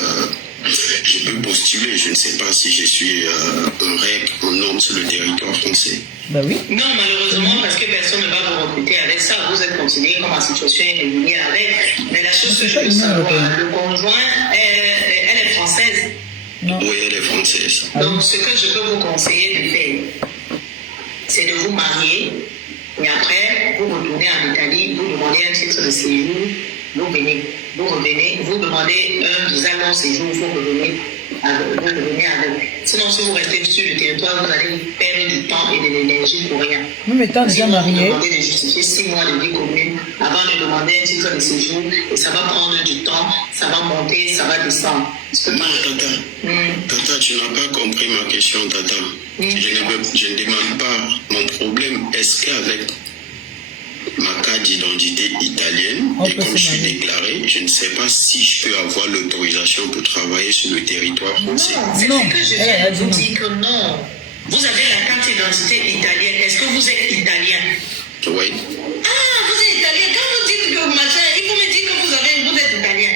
postuler. Je ne sais pas si je suis en règle, en norme sur le territoire français. Bah oui. Non, malheureusement, parce que personne ne va vous recruter avec ça. Vous êtes considéré comme la situation est régulière avec. Mais la chose que je veux savoir, le conjoint, elle est française. Non. Oui, elle est française. Donc, ce que je peux vous conseiller de faire, c'est de vous marier. Et après, vous retournez en Italie, vous demandez un titre de séjour, vous revenez, vous demandez un visa long séjour, vous revenez avec. Sinon, si vous restez sur le territoire, vous allez perdre du temps et de l'énergie pour rien. Même étant déjà marié. Vous demandez de justifier 6 mois de vie commune avant de demander un titre de séjour, et ça va prendre du temps, ça va monter, ça va descendre. Non, Tata, tu n'as pas compris ma question, Tata. Je ne demande pas mon problème. Est-ce qu'avec ma carte d'identité italienne, et comme je suis déclaré, je ne sais pas si je peux avoir l'autorisation pour travailler sur le territoire français. C'est ce que je viens de vous dire que non. Vous avez la carte d'identité italienne. Est-ce que vous êtes italien? Oui. Ah, vous êtes italien. Quand vous dites que machin, il faut me dire que vous êtes italien.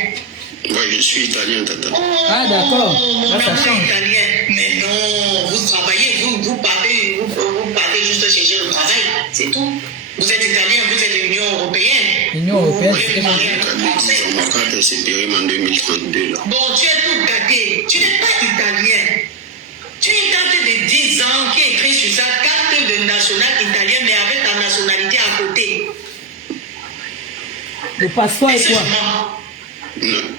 Oui, je suis italien, Tata. Oh, ah, d'accord. Mon amour italien. Mais non, vous travaillez, vous partez juste chercher le travail. C'est tout. Vous êtes européenne. Ma carte est séparée en 2032. Là. Bon, tu es tout gâté. Tu n'es pas italien. Tu as une carte de 10 ans qui est écrite sur sa carte de national italien, mais avec ta nationalité à côté. Le passeport est quoi?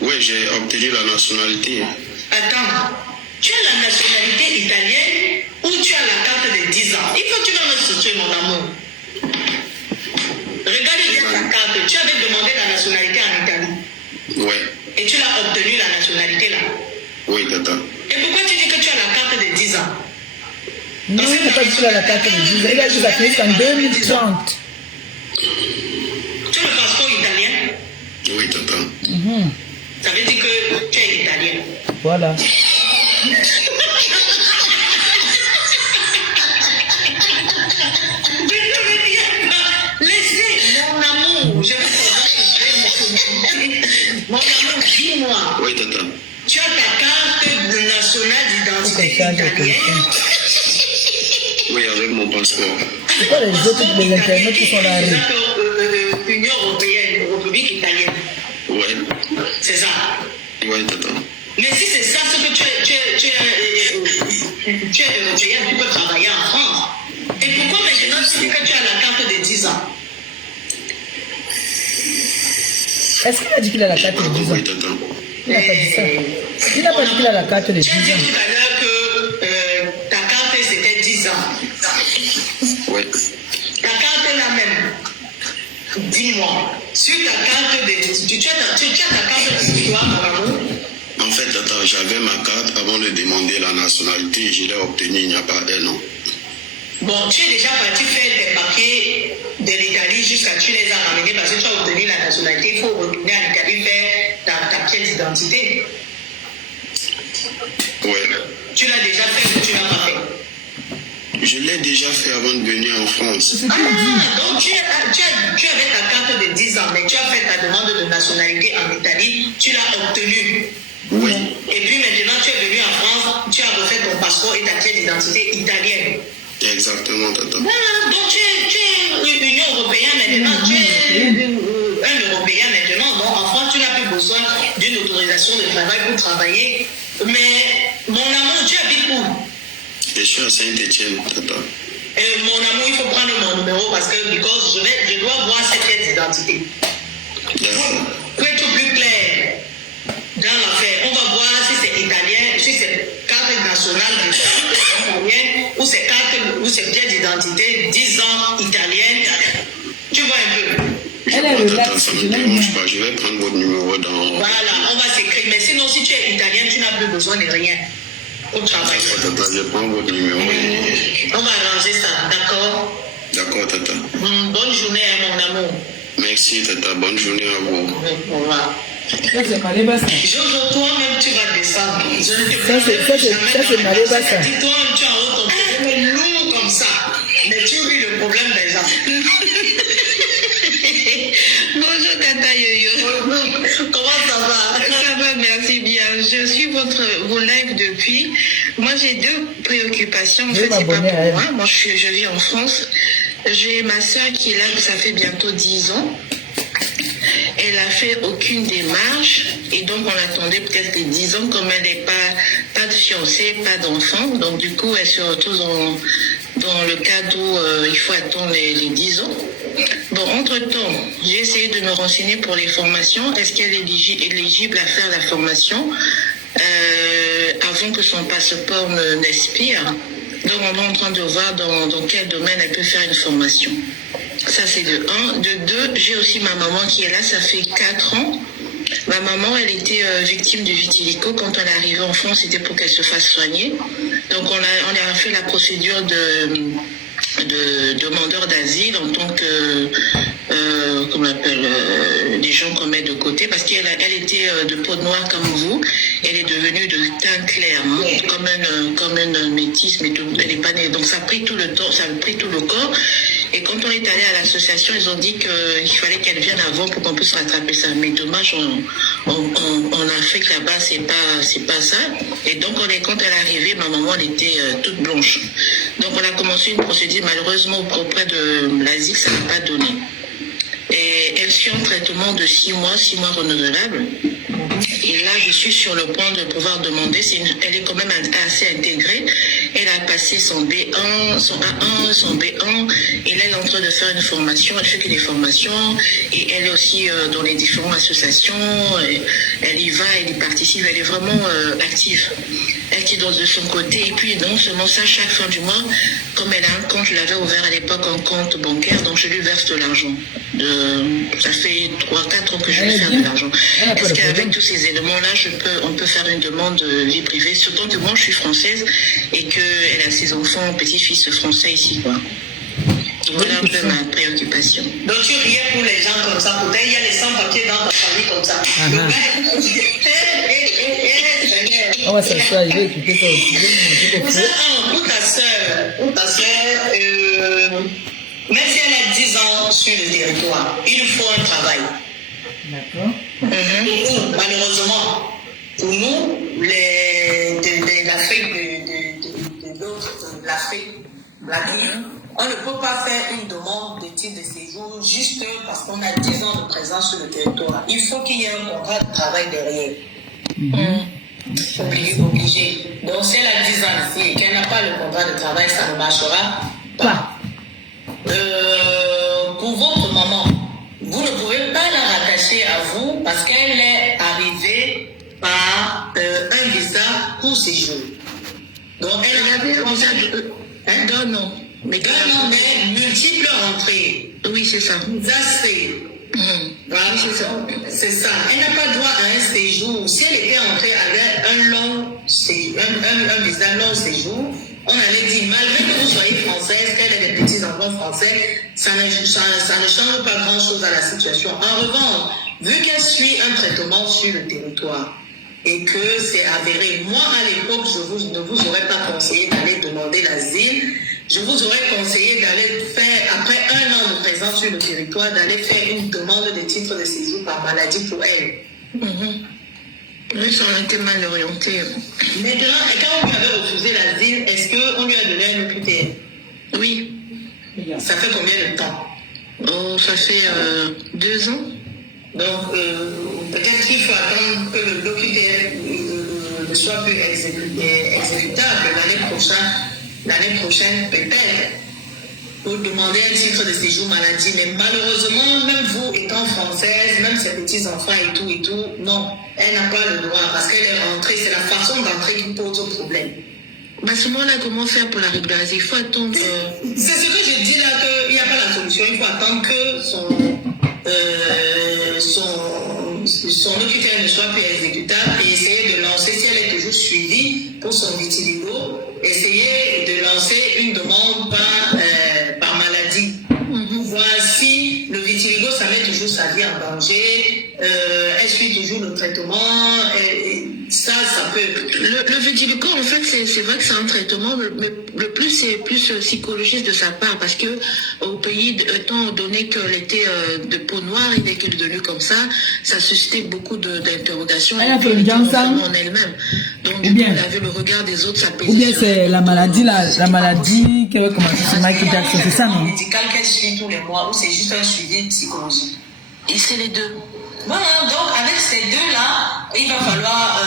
Oui, j'ai obtenu la nationalité. Attends, tu as la nationalité italienne ou tu as la carte de 10 ans? Il faut que tu vas me soutenir, mon amour. Regarde bien ta carte. Tu avais demandé la nationalité en Italie. Oui. Et tu l'as obtenu, la nationalité là. Oui, tata. Et pourquoi tu dis que tu as la carte de 10 ans? Non, il n'a pas dit qu'il a la carte de 10 ans. Il a dit la carte en 2030. Tu as le passeport italien? Oui, tata. Ça veut dire que tu es italien. Voilà. Laissez mon amour. Je vais mon amour, dis-moi. Oui, tata. Tu as ta carte nationale d'identité italienne? Oui, avec mon passeport. C'est pas les autres, les internets qui sont là. Union européenne, République italienne. Oui. C'est ça. Oui, tata. Mais si c'est ça, ce que tu es européen, tu peux travailler en France. Et pourquoi maintenant tu dis que tu as la carte de 10 ans? Est-ce qu'il a dit qu'il a la carte de 10 ans? Oui, tata. Il n'a pas dit ça. Il n'a pas dit qu'il a la carte de 10 Tu as dit ans. tout à l'heure que ta carte c'était 10 ans. Oui. Ta carte là même. Dis-moi, sur ta carte de... Tu as ta carte de victoire, mon amour? En fait, tata, j'avais ma carte avant de demander la nationalité. Je l'ai obtenue il n'y a pas un an. Bon, tu es déjà parti faire tes papiers de l'Italie jusqu'à tu les as ramenés parce que tu as obtenu la nationalité. Il faut retourner à l'Italie faire ta pièce d'identité. Oui. Tu l'as déjà fait ou tu l'as pas fait? Je l'ai déjà fait avant de venir en France. Ah, donc tu avais ta carte de 10 ans, mais tu as fait ta demande de nationalité en Italie, tu l'as obtenue. Oui. Et puis maintenant tu es venu en France, tu as refait ton passeport et ta pièce d'identité italienne. Exactement, tata. Voilà, donc tu es Union européenne maintenant, tu es un Européen maintenant. Donc en France, tu n'as plus besoin d'une autorisation de travail pour travailler. Mais mon amour, tu habites où? Je suis à Saint-Étienne, tata. Mon amour, il faut prendre mon numéro parce que je dois voir cette pièce d'identité. D'accord. Pour être plus clair dans l'affaire, on va voir si c'est italien, si c'est carte nationale italienne ou c'est carte ou c'est pièce d'identité 10 ans italienne. Tu vois un peu. Elle est relaxe. Tata, ça ne me dérange pas. Je vais prendre votre numéro dans... Voilà, on va s'écrire. Mais sinon, si tu es italien, tu n'as plus besoin de rien pour travailler. D'accord, tata, je prends votre numéro. On va arranger ça, d'accord? D'accord, tata. Bonne journée, mon amour. Merci, tata. Bonne journée à vous. Au revoir. Ça, c'est Malébassa. Jojo, toi-même, tu vas descendre. Je ne te Ça, c'est Malébassa. Toi-même, tu as un autre problème lourd comme ça. Mais tu vis le problème des gens. Bonjour Tata Yoyo. Comment ça va? Ça va, merci bien. Je suis vos lives depuis. Moi, j'ai deux préoccupations. En fait, c'est pas pour moi. Moi, je vis en France. J'ai ma soeur qui est là, ça fait bientôt 10 ans. Elle a fait aucune démarche et donc on attendait peut-être les 10 ans comme elle n'est pas de fiancée, pas d'enfant. Donc du coup, elle se retrouve dans le cadre où il faut attendre les 10 ans. Bon, entre-temps, j'ai essayé de me renseigner pour les formations. Est-ce qu'elle est éligible à faire la formation avant que son passeport n'expire? Donc, on est en train de voir dans quel domaine elle peut faire une formation. Ça, c'est de 1. De 2, j'ai aussi ma maman qui est là, ça fait 4 ans. Ma maman, elle était victime de vitiligo. Quand elle est arrivée en France, c'était pour qu'elle se fasse soigner. Donc, on a fait la procédure de demandeur d'asile en tant que comment on appelle des gens qu'on met de côté parce qu'elle était de peau noire comme vous, elle est devenue de teint clair, hein, comme une métisse, mais elle n'est pas née. Donc ça a pris tout le temps, ça a pris tout le corps. Et quand on est allé à l'association, ils ont dit qu'il fallait qu'elle vienne avant pour qu'on puisse rattraper ça. Mais dommage, on a fait que là-bas, c'est pas ça. Et donc, quand elle est arrivée, ma maman, elle était toute blanche. Donc, on a commencé une procédure. Malheureusement, auprès de l'asile, ça n'a pas donné. Et reçu un traitement de 6 mois renouvelable. Et là, je suis sur le point de pouvoir demander. Elle est quand même assez intégrée. Elle a passé son B1, son A1, son B1. Et là, elle est en train de faire une formation. Elle fait que des formations. Et elle est aussi dans les différentes associations. Elle y va, elle y participe. Elle est vraiment active. Elle qui est de son côté. Et puis, non seulement ça, chaque fin du mois, comme elle a un compte, je l'avais ouvert à l'époque un compte bancaire, donc je lui verse de l'argent. Ça fait 3-4 ans que je lui fais de l'argent. Est-ce qu'avec tous ces éléments-là, on peut faire une demande de vie privée, surtout que moi je suis française et qu'elle a ses enfants, petits-fils français ici, quoi. Voilà un peu ma préoccupation. Donc tu riais pour les gens comme ça, peut-être il y a les sans-papiers dans ta famille comme ça. On va s'asseoir, il va écouter ça aussi. Pour ta soeur, même si elle a 10 ans sur le territoire, il faut un travail. D'accord. Malheureusement, pour nous, l'Afrique, on ne peut pas faire une demande de titre de séjour juste parce qu'on a 10 ans de présence sur le territoire. Il faut qu'il y ait un contrat de travail derrière. Obligé. Donc si elle a 10 ans ici et qu'elle n'a pas le contrat de travail, ça ne marchera pas. Pour votre maman, vous ne pouvez pas la rattacher à vous parce qu'elle est arrivée par un visa pour séjour. Donc elle avait un visa de non. Mais multiples rentrées. Oui, c'est ça. Voilà, c'est ça. Elle n'a pas droit à un séjour. Si elle était entrée avec un visa long séjour, on allait dire, malgré que vous soyez française, qu'elle ait des petits-enfants français, ça ne change pas grand-chose à la situation. En revanche, vu qu'elle suit un traitement sur le territoire, et que c'est avéré, moi à l'époque, ne vous aurais pas conseillé d'aller demander l'asile. Je vous aurais conseillé d'aller faire, après 1 an de présence sur le territoire, d'aller faire une demande de titre de séjour par maladie pour elle. Oui, ça aurait été mal orienté. Maintenant, quand on lui avait refusé l'asile, est-ce qu'on lui a donné un OQTF? Oui. Ça fait combien de temps? Ça fait 2 ans. Donc, peut-être qu'il faut attendre que le l'OQTF ne soit plus exécutable l'année prochaine, peut-être, pour demander un titre de séjour maladie. Mais malheureusement, même vous étant française, même ses petits-enfants et tout, non, elle n'a pas le droit parce qu'elle est rentrée. C'est la façon d'entrer qui pose problème. À ce moment-là, comment faire pour la régulariser? Il faut attendre. C'est ce que je dis là, qu'il n'y a pas la solution. Il faut attendre que son OQTF ne soit plus exécutable et essayer de lancer, si elle est toujours suivie pour son vitiligo, essayer de lancer une demande par maladie. Voir si le vitiligo, ça met toujours sa vie en danger, elle suit toujours le traitement, ça peut... Le vitiligo, en fait, c'est vrai que c'est un traitement, mais le plus, c'est plus psychologique de sa part, parce que au pays, étant donné qu'elle était de peau noire et qu'elle est devenue comme ça suscitait beaucoup d'interrogations. Elle a fait une jansan en elle-même. Donc, du coup, elle avait le regard des autres s'apaiser. Ou bien c'est la maladie qui va commencer sur Michael Jackson, c'est ça, non? Médical qu'elle suit tous les mois, ou c'est juste un suivi psychologique? Et c'est les deux. Voilà, donc avec ces deux-là, il va falloir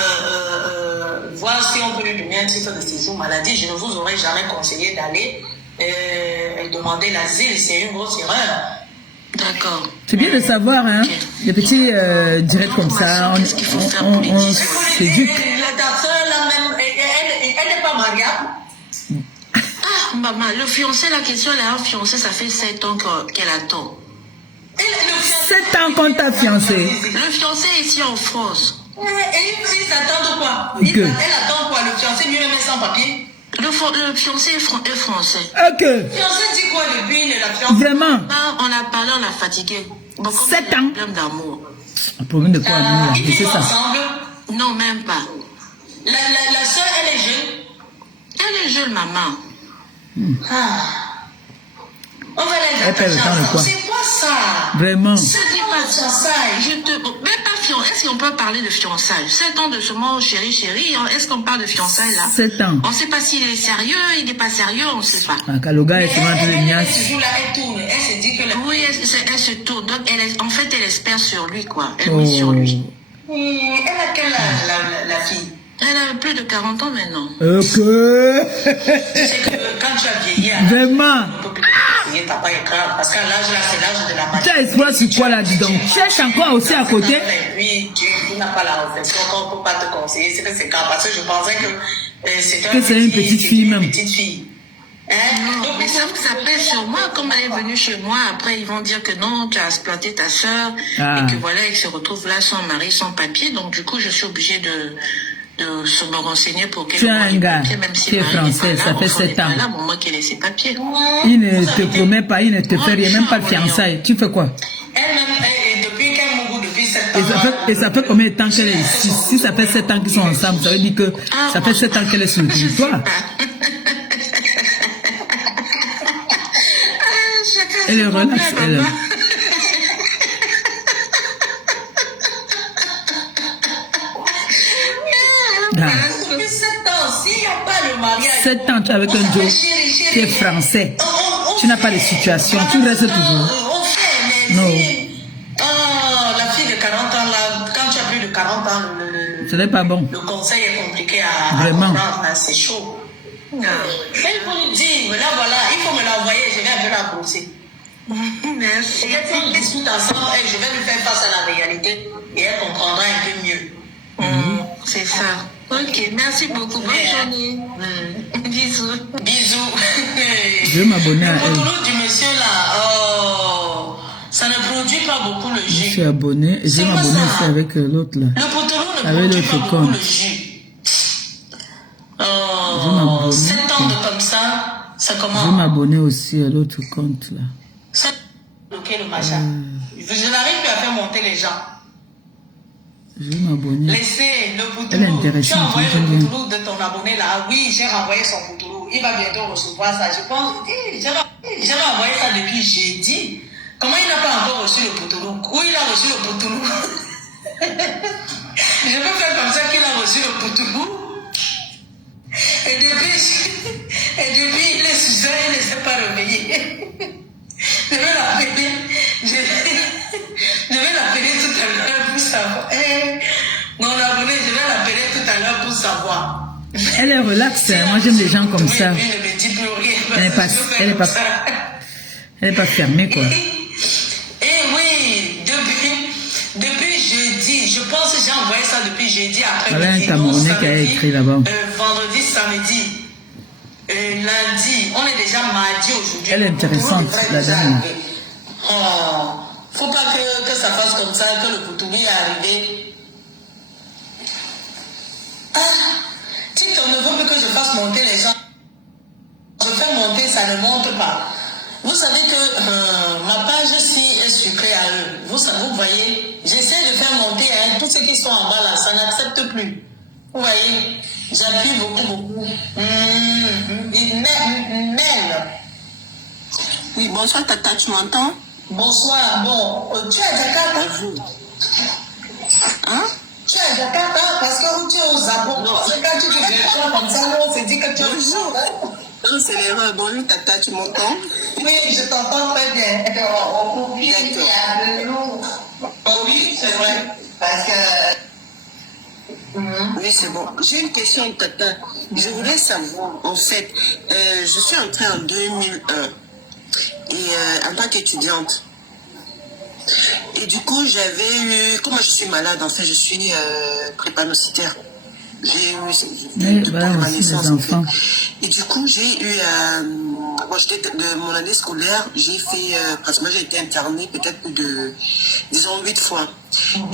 voir si on peut lui donner un titre de séjour maladie. Je ne vous aurais jamais conseillé d'aller demander l'asile, c'est une grosse erreur. D'accord. C'est bien de savoir, hein, les petits directs comme ça, on s'éduque. La soeur là même, elle n'est pas mariable. Ah, maman, le fiancé, la question, elle a un fiancé, ça fait 7 ans qu'elle attend. 7 ans qu'on t'a fiancé. Le fiancé est ici en France. Et ils s'attendent quoi? Elle attend quoi? Le fiancé lui même sans papier? Le fiancé est français. Ok. Le fiancé dit quoi depuis la fiancée? Vraiment? Ah, on a parlé, on a fatigué. 7 ans. Problème d'amour. Un problème de quoi? Ils vivent c'est ça. ensemble? Non, même pas. La soeur, elle est jeune? Elle est jeune, maman. On va les attacher ensemble. C'est quoi ça? Vraiment. Ça dit pas ça. Même pas fiancé. si on peut parler de fiançailles. 7 ans de seulement chérie, est-ce qu'on parle de fiançailles là? 7 ans. On ne sait pas s'il est sérieux, il n'est pas sérieux, on ne sait pas. Kaloga est souvent de l'ignace. Elle tourne, elle se dit que... Oui, elle se tourne. Donc, en fait, elle espère sur lui, quoi. Elle mise sur lui. Elle a quel âge, la fille? Elle a plus de 40 ans maintenant. Ok. Tu sais que quand tu as vieilli, vraiment. T'as pas écran, parce que l'âge là, c'est l'âge de la maturité. Tu as espoir sur quoi là, dis donc? Cherche encore aussi à côté. Et puis, tu n'as pas la réflexion, on ne peut pas te conseiller, c'est que c'est grave, parce que je pensais que c'est une petite fille même. Une petite fille. Non, mais ça pèse sur moi. Comme elle est venue chez moi, après ils vont dire que non, tu as exploité ta soeur et que voilà, elle se retrouve là sans mari, sans papier. Donc du coup, je suis obligée de me renseigner pour qu'elle ait un gars même si qui est français, ça fait 7 ans. Là, moi qui ai ses papiers. Il ne te promet pas, il ne te fait rien, même pas de fiançailles. Tu fais quoi? Elle-même, depuis qu'elle m'a depuis 7 ans. Et ça fait combien de temps qu'elle est ici? Si ça fait 7 ans qu'ils sont ensemble, ça veut dire que ça fait 7 ans qu'elle est sur le territoire. Elle est relax, elle. Depuis 7 ans, s'il n'y a pas de mariage. 7 ans, tu es avec un Joe qui est français. Tu n'as pas de situation, tu restes toujours. On fait, mais non. La fille de 40 ans, là, quand tu as plus de 40 ans, ce n'est pas bon. Le conseil est compliqué à vraiment. C'est chaud. Mais il faut lui dire, là voilà, il faut me l'envoyer, je vais un peu la brosser. Merci. Peut-être qu'on discute ensemble et je vais lui faire face à la réalité et elle comprendra un peu mieux. C'est ça. Ok, merci beaucoup. Bonne journée. Bisous. Bisous. Je vais m'abonner à elle. Le poteau du monsieur là, ça ne produit pas beaucoup le jus. Je suis abonné et je vais m'abonner aussi avec l'autre là. Le poteau ne avec produit pas beaucoup compte. le jus. 7 ans de comme ça, ça commence. Je vais m'abonner aussi à l'autre compte là. Bloquer le machin. Je n'arrive plus à faire monter les gens. Je vais m'abonner. Laissez le poutoulou. Elle est intéressante. Tu as envoyé le poutoulou de ton abonné là. Oui, j'ai renvoyé son poutoulou. Il va bientôt recevoir ça. Je pense, j'avais envoyé ça depuis jeudi. Comment il n'a pas encore reçu le poutoulou? Où il a reçu le poutoulou? Je peux faire comme ça qu'il a reçu le poutoulou. Et depuis il est sous ça, il ne s'est pas réveillé. Je vais l'appeler. Je vais l'appeler tout à l'heure pour savoir. Mon abonné, je vais l'appeler tout à l'heure pour savoir. Elle est relaxe. Moi, j'aime les gens comme ça. Elle n'est pas fermée, quoi. Et oui, depuis jeudi, je pense que j'ai envoyé ça depuis jeudi après. Il y a un Camerounais qui a écrit là-bas. Vendredi, samedi. Lundi, on est déjà mardi aujourd'hui. Elle est intéressante, la dame. Faut pas que ça fasse comme ça, que le poutouli est arrivé. TikTok ne veut plus que je fasse monter les gens. Je fais monter, ça ne monte pas. Vous savez que ma page ci est sucrée à eux. Vous voyez, j'essaie de faire monter tous ceux qui sont en bas là, ça n'accepte plus. Vous voyez, j'appuie beaucoup. Oui, bonsoir Tata, tu m'entends? Bonsoir, bon, tu es à Jakarta? Hein? Tu es à Jakarta parce que tu es au Japon. Parce que quand tu te déclares comme ça, on se dit que tu es au Japon. Non, c'est l'erreur. Bonjour Tata, tu m'entends? Oui, je t'entends très bien. Oui, c'est vrai. Parce que... Oui, c'est bon. J'ai une question, Tata. Je voulais savoir, en fait, je suis entrée en 2001 et en tant qu'étudiante. Et du coup, j'avais eu, comme je suis malade, en fait, je suis prépanocytaire. J'ai eu voilà, ma naissance, les enfants. Et du coup, j'ai eu, j'étais de mon année scolaire, j'ai fait, pratiquement j'ai été internée peut-être plus de, disons, 8 fois.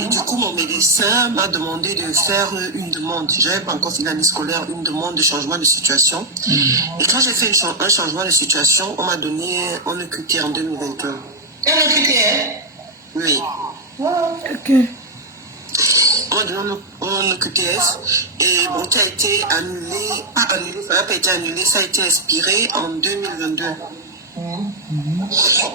Et du coup, mon médecin m'a demandé de faire une demande. J'avais pas encore fini l'année scolaire, une demande de changement de situation. Et quand j'ai fait un changement de situation, on m'a donné un EQT en 2021. Un EQT? Oui. Ok. On m'a donné un EQTF et bon, ça a été annulé, pas annulé, ça n'a pas été annulé, ça a été expiré en 2022.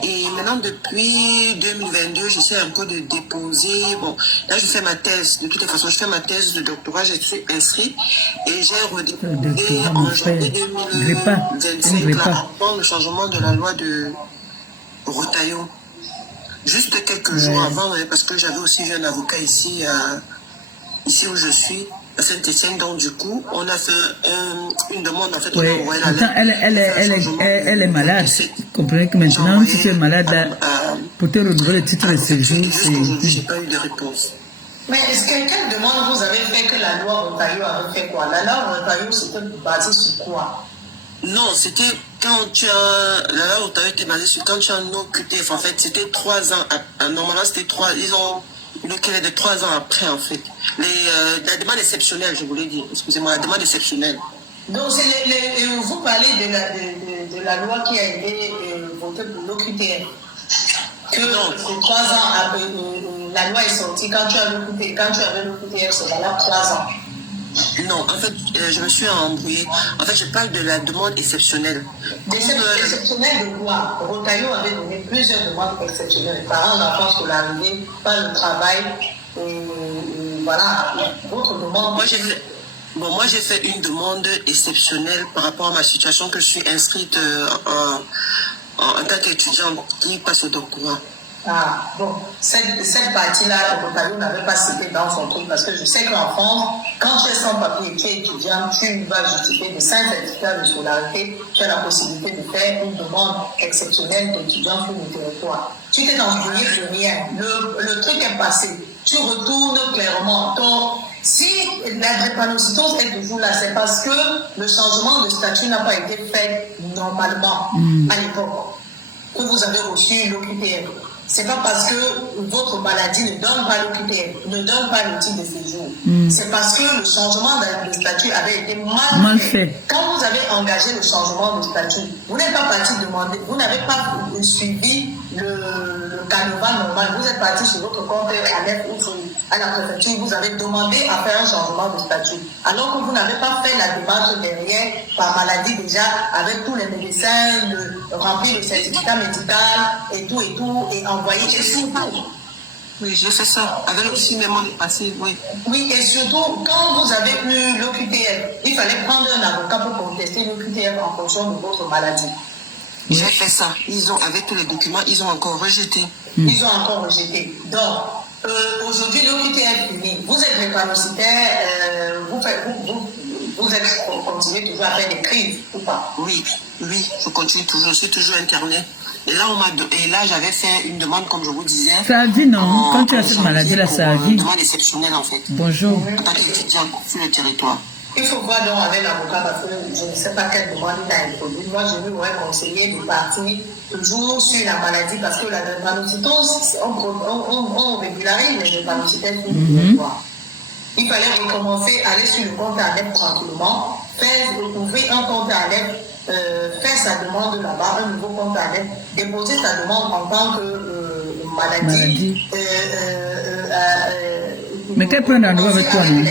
Et maintenant, depuis 2022, j'essaie encore de déposer. Bon, là, je fais ma thèse. De toute façon, je fais ma thèse de doctorat. Je suis inscrite et j'ai redéposé en janvier 2025 avant le changement de la loi de Rotaillon. Juste quelques jours avant, parce que j'avais aussi vu un avocat ici, ici où je suis, à Saint-Etienne. Donc, du coup, on a fait une demande. En fait, on a envoyé la lettre. Elle est malade. Vous comprenez que maintenant, si tu es malade, pour te renouveler le titre de séjour, Jusqu'aujourd'hui, je n'ai pas eu de réponse. Mais est-ce que quelqu'un demande, vous avez fait que la loi Rotaillon avait fait quoi? La loi Rotaillon, c'était basé sur quoi? Non, c'était quand tu as... La loi Rotaillon était basée sur quand tu as un OQTF. En fait, c'était 3 ans. Normalement, c'était 3... Ils ont une OQTF de 3 ans après, en fait. La demande exceptionnelle, je voulais dire. Excusez-moi, la demande exceptionnelle. Donc, vous parlez de la loi qui a été votée pour l'OQTF. Que 3 ans après, la loi est sortie, quand tu avais l'OQTF, c'est valable 3 ans. Non, en fait, je me suis embrouillée. En fait, je parle de la demande exceptionnelle. Exceptionnelle de quoi? Rotaillon avait donné plusieurs demandes exceptionnelles. Parents d'enfants scolarisés, pas le travail, voilà, d'autres demandes. Moi, j'ai fait une demande exceptionnelle par rapport à ma situation que je suis inscrite en tant qu'étudiante qui passe au doctorat. Ah, bon, cette partie-là, Rotaillon n'avait pas cité dans son truc parce que je sais qu'en France, quand tu es sans papier et tu es étudiant, tu vas justifier de 5 certificats de scolarité, tu as la possibilité de faire une demande exceptionnelle d'étudiants sur le territoire. Tu t'es embrouillé de rien. Le truc est passé. Tu retournes clairement. Donc, si la drépanocytose est toujours là, c'est parce que le changement de statut n'a pas été fait normalement à l'époque que vous avez reçu l'OQTF. C'est pas parce que votre maladie ne donne pas l'OQTF, ne donne pas le titre de séjour. C'est parce que le changement de statut avait été mal fait. Quand vous avez engagé le changement de statut, vous n'êtes pas parti demander, vous n'avez pas suivi le canevas normal. Vous êtes parti sur votre compte à l'EF ou à la préfecture, vous avez demandé à faire un changement de statut. Alors que vous n'avez pas fait la démarche derrière, par maladie déjà, avec tous les médecins, remplir le certificat médical et tout, et envoyer chez vous. Oui, je sais ça. Avec aussi même on est passé, oui. Oui, et surtout, quand vous avez eu l'OQTF, il fallait prendre un avocat pour contester l'OQTF en fonction de votre maladie. J'ai fait ça. Avec tous les documents, ils ont encore rejeté. Ils ont encore rejeté. Donc, aujourd'hui, l'OQTF fini. Vous êtes drépanocytaire, vous continuez toujours à faire des crises ou pas? Oui, je continue toujours. Je suis toujours internée. Et là, j'avais fait une demande, comme je vous disais. Ça a dit non. Quand tu as cette maladie-là, ça a dit. Une demande exceptionnelle, en fait. Bonjour. En tant qu'étudiant sur le territoire. Il faut voir donc avec l'avocat parce que je ne sais pas quelle demande il a introduite. Moi, je lui aurais conseillé de partir toujours sur la maladie parce que la drépanocytose, on régularise les drépanocytoses sur le territoire. Il fallait recommencer, aller sur le compte à l'EF tranquillement, ouvrir un compte à l'EF, faire sa demande là-bas, un nouveau compte à l'EF, déposer sa demande en tant que maladie. Mais quel point d'endroit avec toi, non?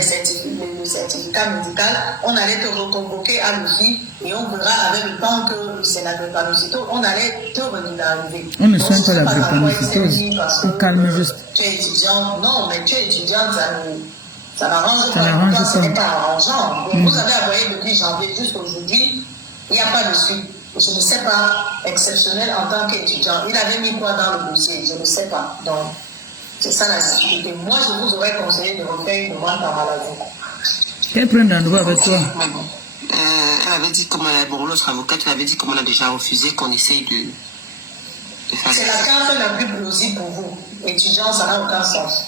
Le certificat médical, on allait te reconvoquer à l'OFI et on verra avec le temps que c'est la drépanocytose, on allait te régulariser. On ne soigne pas la drépanocytose, on calme juste. Tu es étudiante, non, mais tu es étudiante, ça n'arrange pas, ce n'est pas arrangeant. Donc, vous avez envoyé depuis janvier jusqu'aujourd'hui, il n'y a pas de suite. Je ne sais pas, exceptionnel en tant qu'étudiant. Il avait mis quoi dans le dossier, je ne sais pas. Donc, c'est ça la difficulté. Moi, je vous aurais conseillé de refaire une demande par maladie. Quel point d'endroit avec toi? Elle avait dit, comme l'autre avocate, elle avait dit comme on a déjà refusé qu'on essaye de faire. C'est la carte la plus plausible pour vous. Étudiant, ça n'a aucun sens.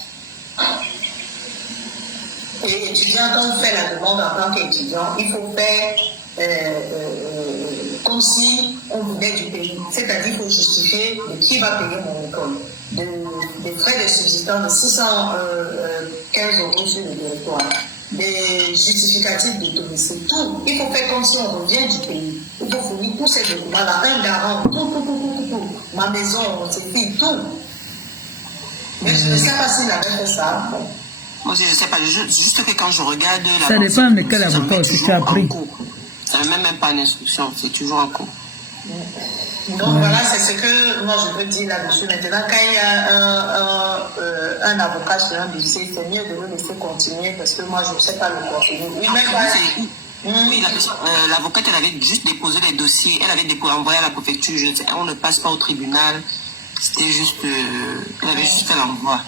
Et étudiant, quand on fait la demande en tant qu'étudiant, il faut faire comme si on venait du pays. C'est-à-dire qu'il faut justifier de qui va payer mon école. Des frais de subsistance de 615 € sur le territoire. Des justificatifs de domicile, tout. Il faut faire comme si on revient du pays. Il faut fournir tous ces documents-là, un garant, tout. Ma maison, ses filles, tout. Mais je ne sais pas s'il avait fait ça. Bon. Moi aussi, je ne sais pas. Juste que quand je regarde la. Ça dépend de quel avocat aussi tu as pris. Ça ne met même pas une instruction, c'est toujours en cours. Donc voilà, c'est ce que moi je peux dire là-dessus. Maintenant, quand il y a un avocat sur un dossier, c'est mieux de le laisser continuer parce que moi je ne sais pas le contenu. Oui, l'avocate, elle avait juste déposé les dossiers, elle avait envoyé à la préfecture, on ne passe pas au tribunal, c'était juste, elle avait juste fait l'envoi.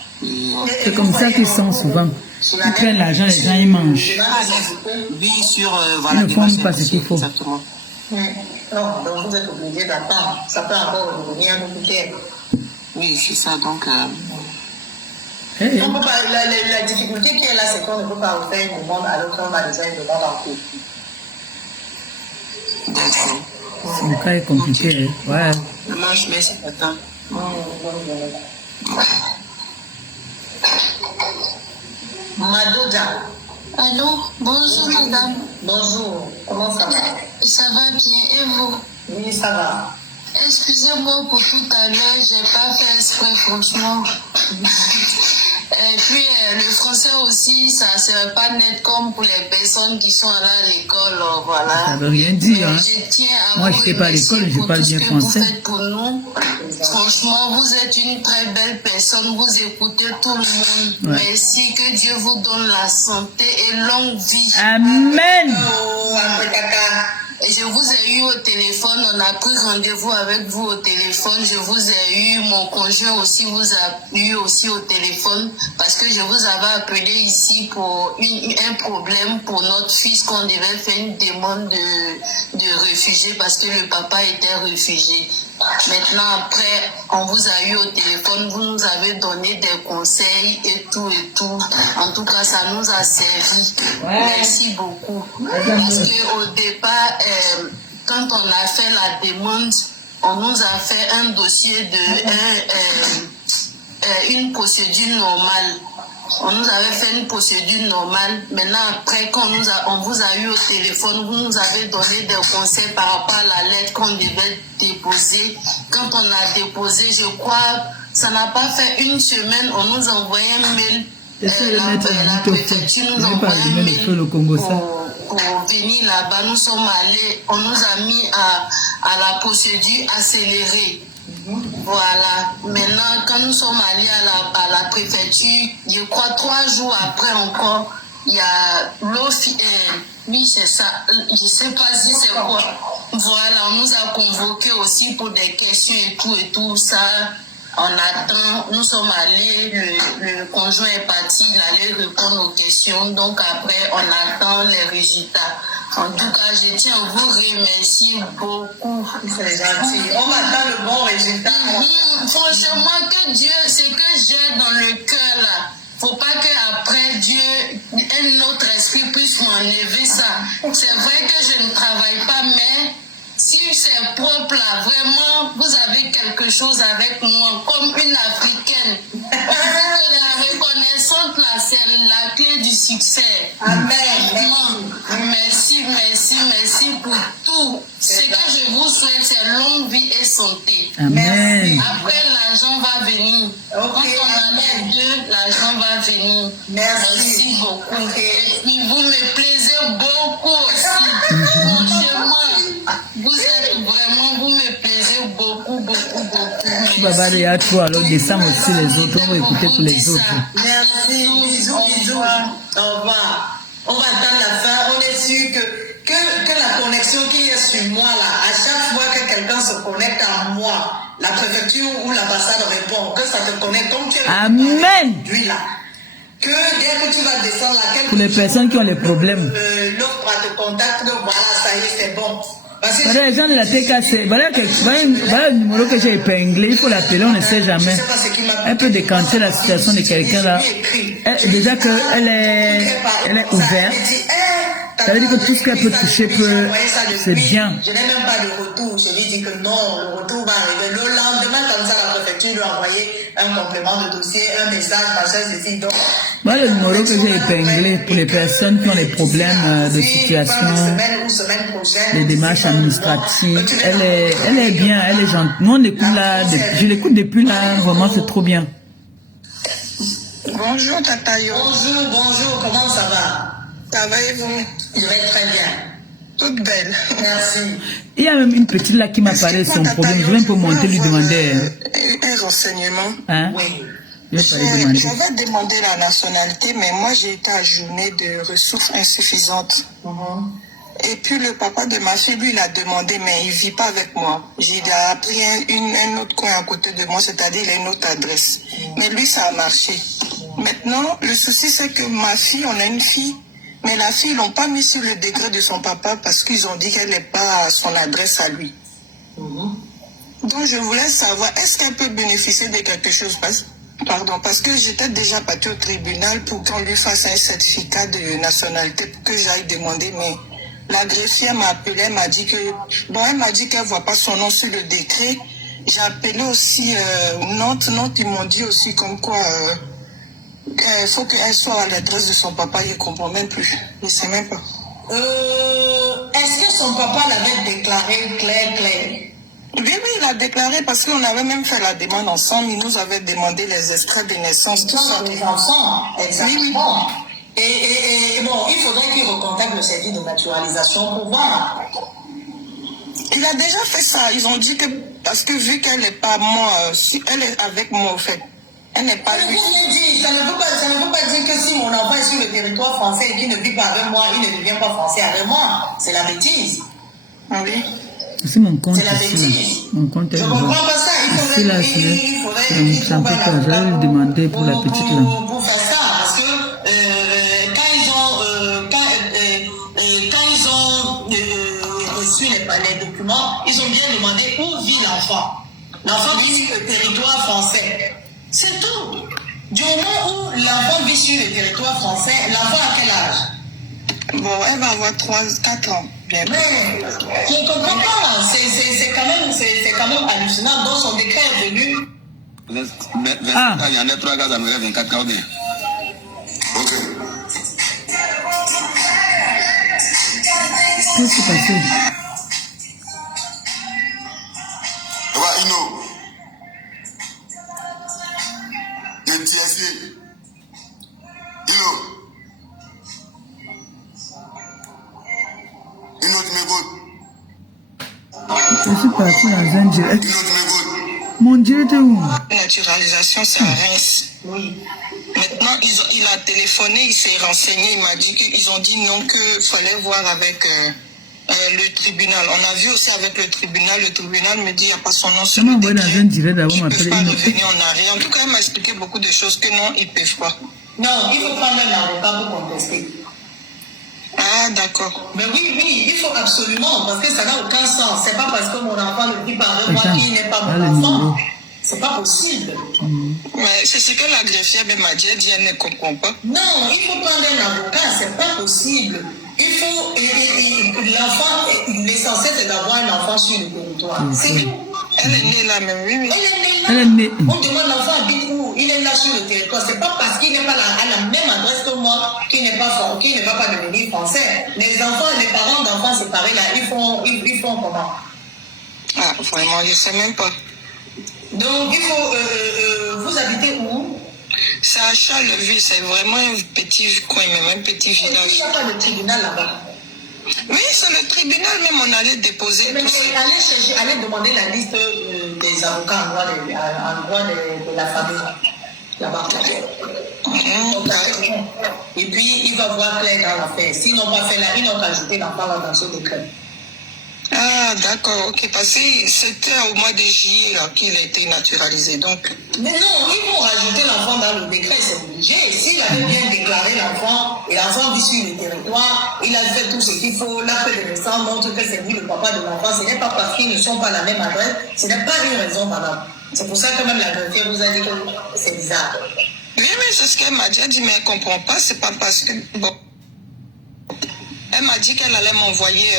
C'est comme ça qu'ils sont souvent. Ils prennent l'argent, les gens ils mangent. Oui, sur ils ne font pas ce qu'il faut. Exactement. Non, donc vous êtes obligé d'attendre. Ça peut encore revenir un peu plus. Oui, c'est ça, donc... Hey. On peut pas, la difficulté qui est là, c'est qu'on ne peut pas faire une demande alors qu'on a déjà une demande en cours. D'accord. Son cas est compliqué. Ouais. Maman, je mets ça matin. Madoja. Allô, bonjour madame. Bonjour, comment ça va? Ça va bien, et vous? Oui, ça va. Excusez-moi pour tout à l'heure, j'ai pas fait exprès, franchement. Et puis, le français aussi, ça ne serait pas net comme pour les personnes qui sont allées à l'école, voilà. Ça veut rien dire, hein. Je tiens à moi, je n'étais pas à l'école, je parle bien français. Vous faites pour nous. Franchement, vous êtes une très belle personne, vous écoutez tout le monde. Ouais. Merci, que Dieu vous donne la santé et longue vie. Amen. Je vous ai eu au téléphone, on a pris rendez-vous avec vous au téléphone, je vous ai eu, mon conjoint aussi vous a eu aussi au téléphone parce que je vous avais appelé ici pour un problème pour notre fils qu'on devait faire une demande de réfugié parce que le papa était réfugié. Maintenant, après, on vous a eu au téléphone, vous nous avez donné des conseils et tout et tout. En tout cas, ça nous a servi. Ouais. Merci beaucoup. Parce qu'au départ, quand on a fait la demande, on nous a fait un dossier de une procédure normale. On nous avait fait une procédure normale. Maintenant, après, quand on vous a eu au téléphone, vous nous avez donné des conseils par rapport à la lettre qu'on devait déposer. Quand on a déposé, je crois, ça n'a pas fait une semaine, on nous a envoyé un mail. La préfecture nous a envoyé un mail pour venir là-bas. Nous sommes allés, on nous a mis à la procédure accélérée. Voilà. Maintenant, quand nous sommes allés à la préfecture, je crois 3 jours après encore, il y a oui, c'est ça. Je ne sais pas si c'est quoi. Voilà, on nous a convoqués aussi pour des questions et tout ça. On attend, nous sommes allés, le conjoint est parti, il allait répondre aux questions. Donc après, on attend les résultats. En tout cas, je tiens à vous remercier beaucoup. C'est gentil. On attend le bon résultat. Franchement, que Dieu, ce que j'ai dans le cœur là, faut pas qu'après Dieu, un autre esprit puisse m'enlever ça. C'est vrai que je ne travaille pas, mais si c'est propre là, vraiment, vous avez quelque chose avec moi, comme une africaine. La reconnaissance là, c'est la clé du succès. Amen. Merci pour tout. Ce que je vous souhaite, c'est longue vie et santé. Amen. Après, l'argent va venir. Quand on a les deux, l'argent va venir. Merci beaucoup. Et vous me plaisez beaucoup aussi. Franchement, vous me plaisez beaucoup. Baba, il y a toi, alors descends aussi les autres, on va écouter pour les autres. Merci, bisous. Au revoir. On va attendre la fin. On est sûr que la connexion qui est sur moi là, à chaque fois que quelqu'un se connecte à moi, la préfecture ou l'ambassade répond, que ça te connecte comme tu es. Amen. Là. Que dès que tu vas descendre là, pour les personnes qui ont les problèmes. L'autre va te contacter, voilà, ça y est, c'est bon. Voilà, les gens de la TKC, voilà le numéro que j'ai épinglé, il faut l'appeler, on ne sait jamais. Elle peut décanter la situation de quelqu'un là. Déjà qu'elle est ouverte. Ça veut dire que tout ce qu'elle peut toucher, c'est bien. Je n'ai même pas de retour. Je lui dis que non, le retour va arriver. Le lendemain, comme ça, la préfecture lui a envoyé un complément de dossier, un message, machin, ceci. Donc, voilà le numéro que j'ai épinglé pour les personnes qui ont des problèmes de situation, les démarches administratives. Elle est bien, elle est gentille. Nous, on écoute là, je l'écoute depuis là, vraiment, c'est trop bien. Bonjour, Tata Yo. Bonjour, comment ça va? Ça va et vous? Je vais très bien. Toute belle. Merci. Il y a même une petite là qui m'a parlé de son problème. Je vais un peu monter lui demander. Un renseignement. Hein? Oui. J'avais demandé la nationalité, mais moi j'ai été ajournée de ressources insuffisantes. Et puis le papa de ma fille, lui, il a demandé, mais il ne vit pas avec moi. J'ai pris un autre coin à côté de moi, c'est-à-dire il a une autre adresse. Mais lui, ça a marché. Maintenant, le souci, c'est que ma fille, on a une fille, mais la fille, ils l'ont pas mis sur le décret de son papa parce qu'ils ont dit qu'elle n'est pas à son adresse à lui. Donc je voulais savoir, est-ce qu'elle peut bénéficier de quelque chose? Parce que j'étais déjà partie au tribunal pour qu'on lui fasse un certificat de nationalité pour que j'aille demander, mais la greffière m'a appelé, elle m'a dit qu'elle ne voit pas son nom sur le décret. J'ai appelé aussi Nantes, ils m'ont dit aussi comme quoi il faut qu'elle soit à l'adresse de son papa, il ne comprend même plus, je ne sais même pas. Est-ce que son papa l'avait déclaré clair? Oui, il a déclaré parce qu'on avait même fait la demande ensemble. Il nous avait demandé les extraits de naissance, tout ça. Les enfants, exactement. Et bon, il faudrait qu'il recontacte le service de naturalisation pour voir. Il a déjà fait ça. Ils ont dit que, parce que vu qu'elle n'est pas moi, si elle est avec moi, en fait, elle n'est pas lui. Ça ne veut pas dire que si mon enfant est sur le territoire français et qu'il ne vit pas avec moi, il ne devient pas français avec moi. C'est la bêtise. Ah oui. C'est mon compte. C'est la bêtise. Mon compte est je ne comprends pas ça. Il faudrait ça peut pas. J'allais lui demander pour la petite là. Pour faire ça, parce que quand ils ont reçu les documents, ils ont bien demandé où vit l'enfant. L'enfant vit sur le territoire français. C'est tout. Du moment où l'enfant vit sur le territoire français, l'enfant a quel âge? Bon, elle va avoir 3-4 ans. Mais je ne comprends pas. C'est quand même hallucinant. Donc son décret est venu. Ah. Il y en a 3 gars, ça me fait 24 cas. Ok. Qu'est-ce qui s'est passé? Ino. Le TSC. Ino. Je suis parti dans un direct. Mon direct est où? Naturalisation, c'est à Reims. Oui. Maintenant, il a téléphoné, il s'est renseigné, il m'a dit qu'ils ont dit non, qu'il fallait voir avec le tribunal. On a vu aussi avec le tribunal me dit qu'il n'y a pas son nom sur le décret. Dans un direct d'abord, il ne peut pas revenir en arrière. En tout cas, il m'a expliqué beaucoup de choses que non, ils ne peuvent pas. Non, il faut prendre un avocat pour contester. Ah, d'accord. Mais oui, il faut absolument, parce que ça n'a aucun sens. C'est pas parce que mon enfant ne vit pas avec moi qu'il n'est pas mon enfant. C'est pas possible. Mais c'est ce que la greffière m'a dit, elle ne comprend pas. Non, il faut prendre un avocat, c'est pas possible. Il faut, l'enfant, l'essentiel c'est d'avoir un enfant sur le territoire. C'est tout. Elle est née là même, oui. Elle est née là. On demande l'enfant habite où? Il est là sur le territoire. C'est pas parce qu'il n'est pas à la même adresse que moi qu'il ne va pas devenir français. Les enfants, les parents d'enfants séparés là, ils font comment? Ah, vraiment, je ne sais même pas. Donc, il faut. Vous habitez où? C'est à Charleville, c'est vraiment un petit coin, même un petit village. Il n'y a pas de tribunal là-bas. Oui, c'est le tribunal même, on allait déposer. Mais allez demander la liste des avocats en droit de la famille là-bas. Et puis, il va voir clair dans l'affaire. S'ils n'ont pas fait là, ils n'ont qu'à ajouter l'enfant dans ce décret. Ah, d'accord, ok, parce que c'était au mois de juillet qu'il a été naturalisé, donc... Mais non, ils vont rajouter l'enfant dans le décret, c'est obligé. S'il avait bien déclaré l'enfant, et l'enfant vit sur le territoire, il a fait tout ce qu'il faut, l'acte de naissance montre que c'est lui le papa de l'enfant, ce n'est pas parce qu'ils ne sont pas à la même adresse, ce n'est pas une raison, madame. C'est pour ça que même la greffière vous a dit que c'est bizarre. Oui, mais c'est ce qu'elle m'a dit, elle dit, mais elle ne comprend pas, c'est pas parce que... Bon. Elle m'a dit qu'elle allait m'envoyer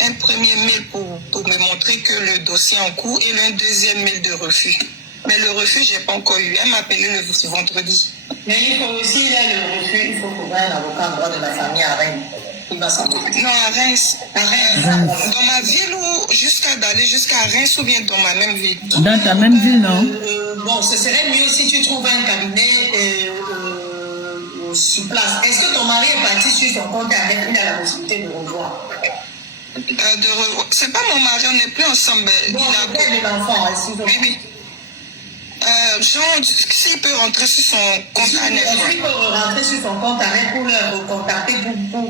un premier mail pour me montrer que le dossier est en cours et un deuxième mail de refus. Mais le refus, je n'ai pas encore eu. Elle m'a appelé le vendredi. Mais il faut aussi, là, le refus, il faut trouver un avocat en droit de la famille à Rennes. Il va s'en trouver. Non, à Reims. Dans ma ville ou d'aller jusqu'à Reims ou bien dans ma même ville? Dans ta même ville, non? Bon, ce serait mieux si tu trouves un cabinet sur place. Est-ce que ton mari est parti sur son compte avec il a la possibilité de revoir? C'est pas mon mari, on n'est plus ensemble. Bon, il a fait de l'enfant, oui. S'il peut rentrer sur son compte annexe. S'il peut rentrer sur son compte annexe pour le contacter pour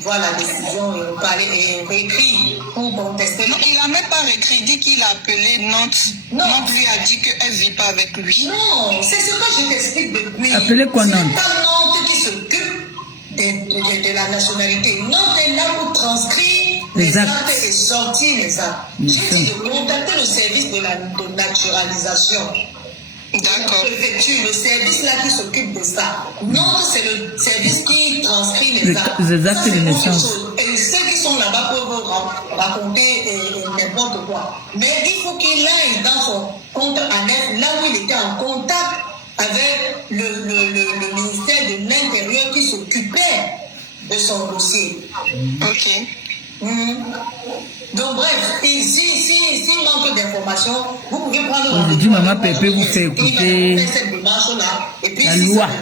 voir la décision et parler et réécrire pour contester. Non, il n'a même pas réécrit. Il dit qu'il a appelé Nantes. Nantes lui a dit qu'elle ne vit pas avec lui. Non, c'est ce que je t'explique depuis. Appelez quoi Nantes? C'est pas Nantes qui s'occupe de la nationalité. Nantes est là pour transcrire les actes et sortir les actes. Je dis de contacter le service de naturalisation. D'accord. Le service là qui s'occupe de ça. Nantes, c'est le service qui transcrit les actes. Les actes de naissance. Et ceux qui sont là-bas peuvent raconter n'importe quoi. Mais il faut qu'il aille dans son compte annexe, là où il était en contact avec le ministère de l'Intérieur qui s'occupait de son dossier. Ok. Donc bref, s'il manque d'informations, vous pouvez prendre aujourd'hui Maman Pépé vous fait écouter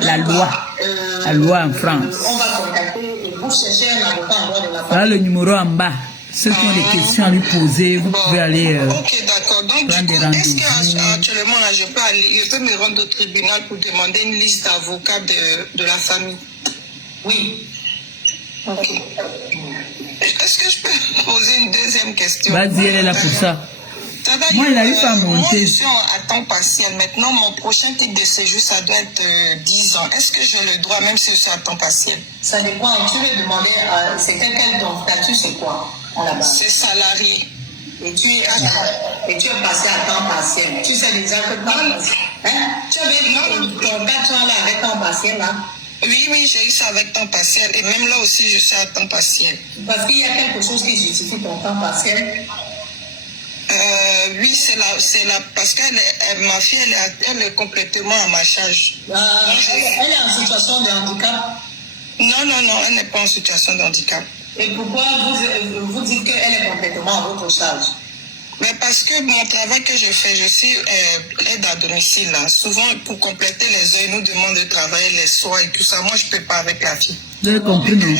la loi en France. On va contacter et vous chercher un avocat en droit de la famille. Voilà le numéro en bas. Ceux qui ont des questions à lui poser, vous pouvez aller ok, d'accord. Donc, prendre des est-ce rendez-vous. qu'actuellement, là, je peux me rendre au tribunal pour demander une liste d'avocats de la famille? Oui. Ok. Est-ce que je peux poser une deuxième question? Vas-y, elle est là pour ça. Moi, il n'arrive pas à monter. Moi, je suis à temps partiel. Maintenant, mon prochain titre de séjour, ça doit être 10 ans. Est-ce que j'ai le droit, même si je suis à temps partiel? Ça dépend. Tu veux demander, c'est quel ton statut, c'est quoi à la base? C'est salarié. Et tu es passé à temps partiel. Tu sais déjà que tu avais ton 4 ans là avec temps partiel là? Oui, j'ai eu ça avec temps partiel. Et même là aussi, je suis à temps partiel. Parce qu'il y a quelque chose qui justifie ton temps partiel? Oui, c'est la parce que ma fille, elle est complètement à ma charge. Elle est en situation de handicap? Non, elle n'est pas en situation de handicap. Et pourquoi vous dites qu'elle est complètement à votre charge? Mais parce que mon travail que je fais, je suis aide à domicile. Là. Souvent, pour compléter les heures, ils nous demandent de travailler les soirs et tout ça. Moi, je ne peux pas avec la fille. Vous avez compris, non?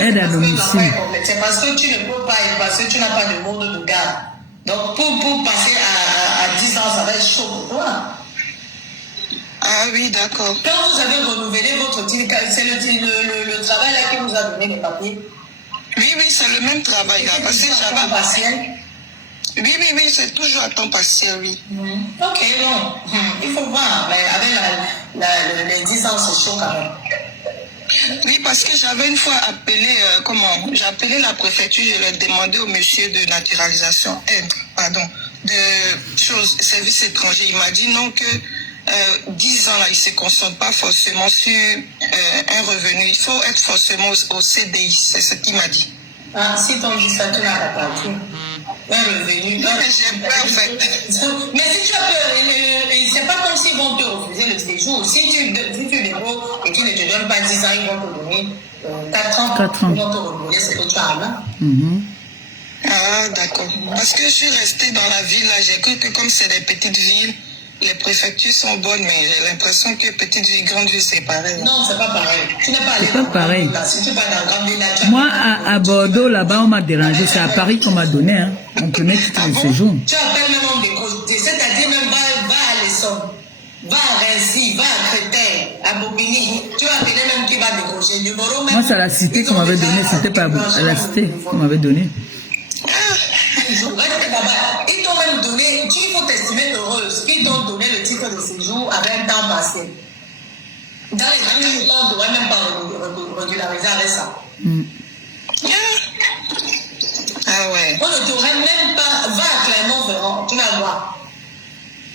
Aide à domicile. C'est parce que tu ne peux pas, parce que tu n'as pas de monde de garde. Donc, pour passer à 10 ans, ça va être chaud pour toi. Ah oui, d'accord. Quand vous avez renouvelé votre titre, c'est le travail là qui vous a donné les papiers? Oui, c'est le même travail là. Parce que j'avais partiel. Oui, c'est toujours à temps partiel, oui. Ok, non. Il faut voir, mais avec les 10 ans, c'est chaud quand même. Oui, parce que j'avais une fois appelé, j'ai appelé la préfecture, je leur demandé au monsieur de naturalisation, service étranger. Il m'a dit non que 10 ans là, il ne se concentre pas forcément sur un revenu. Il faut être forcément au CDI, c'est ce qu'il m'a dit. Ah, si ton statut n'a pas parti, un revenu. Non, mais j'ai peur en fait. Mais si tu as peur, c'est pas comme s'ils vont te refuser le séjour. Si tu débrouilles et qu'ils ne te donnent pas 10 ans, ils vont te donner 4 ans. Ils vont te renouveler ce que tu as là. Ah, d'accord. Parce que je suis restée dans la ville là, j'ai cru que comme c'est des petites villes, les préfectures sont bonnes, mais j'ai l'impression que petite ville, grande ville, c'est pareil. Non, c'est pas pareil. Tu n'es pas allé dans pareil. Si tu vas dans grande ville, là, moi, à Bordeaux, là-bas, on m'a dérangé. C'est à Paris qu'on m'a donné mon premier titre de séjour. Tu appelles même un décroché, c'est-à-dire même va à l'Essonne, va à Rennes, va à Créteil, à Bobigny. Tu vas appeler même qui va décrocher. Numéro même. Moi, c'est à la cité qu'on m'avait donné. C'était pas à la cité qu'on m'avait donné. Ils t'ont même donné, il faut t'estimer heureuse, ils t'ont donné le titre de séjour avec un temps passé. Dans les derniers temps, on ne devrait même pas régulariser avec ça. Ah ouais. On ne t'aurait même pas, va à Clermont-Ferrand, tu vas voir.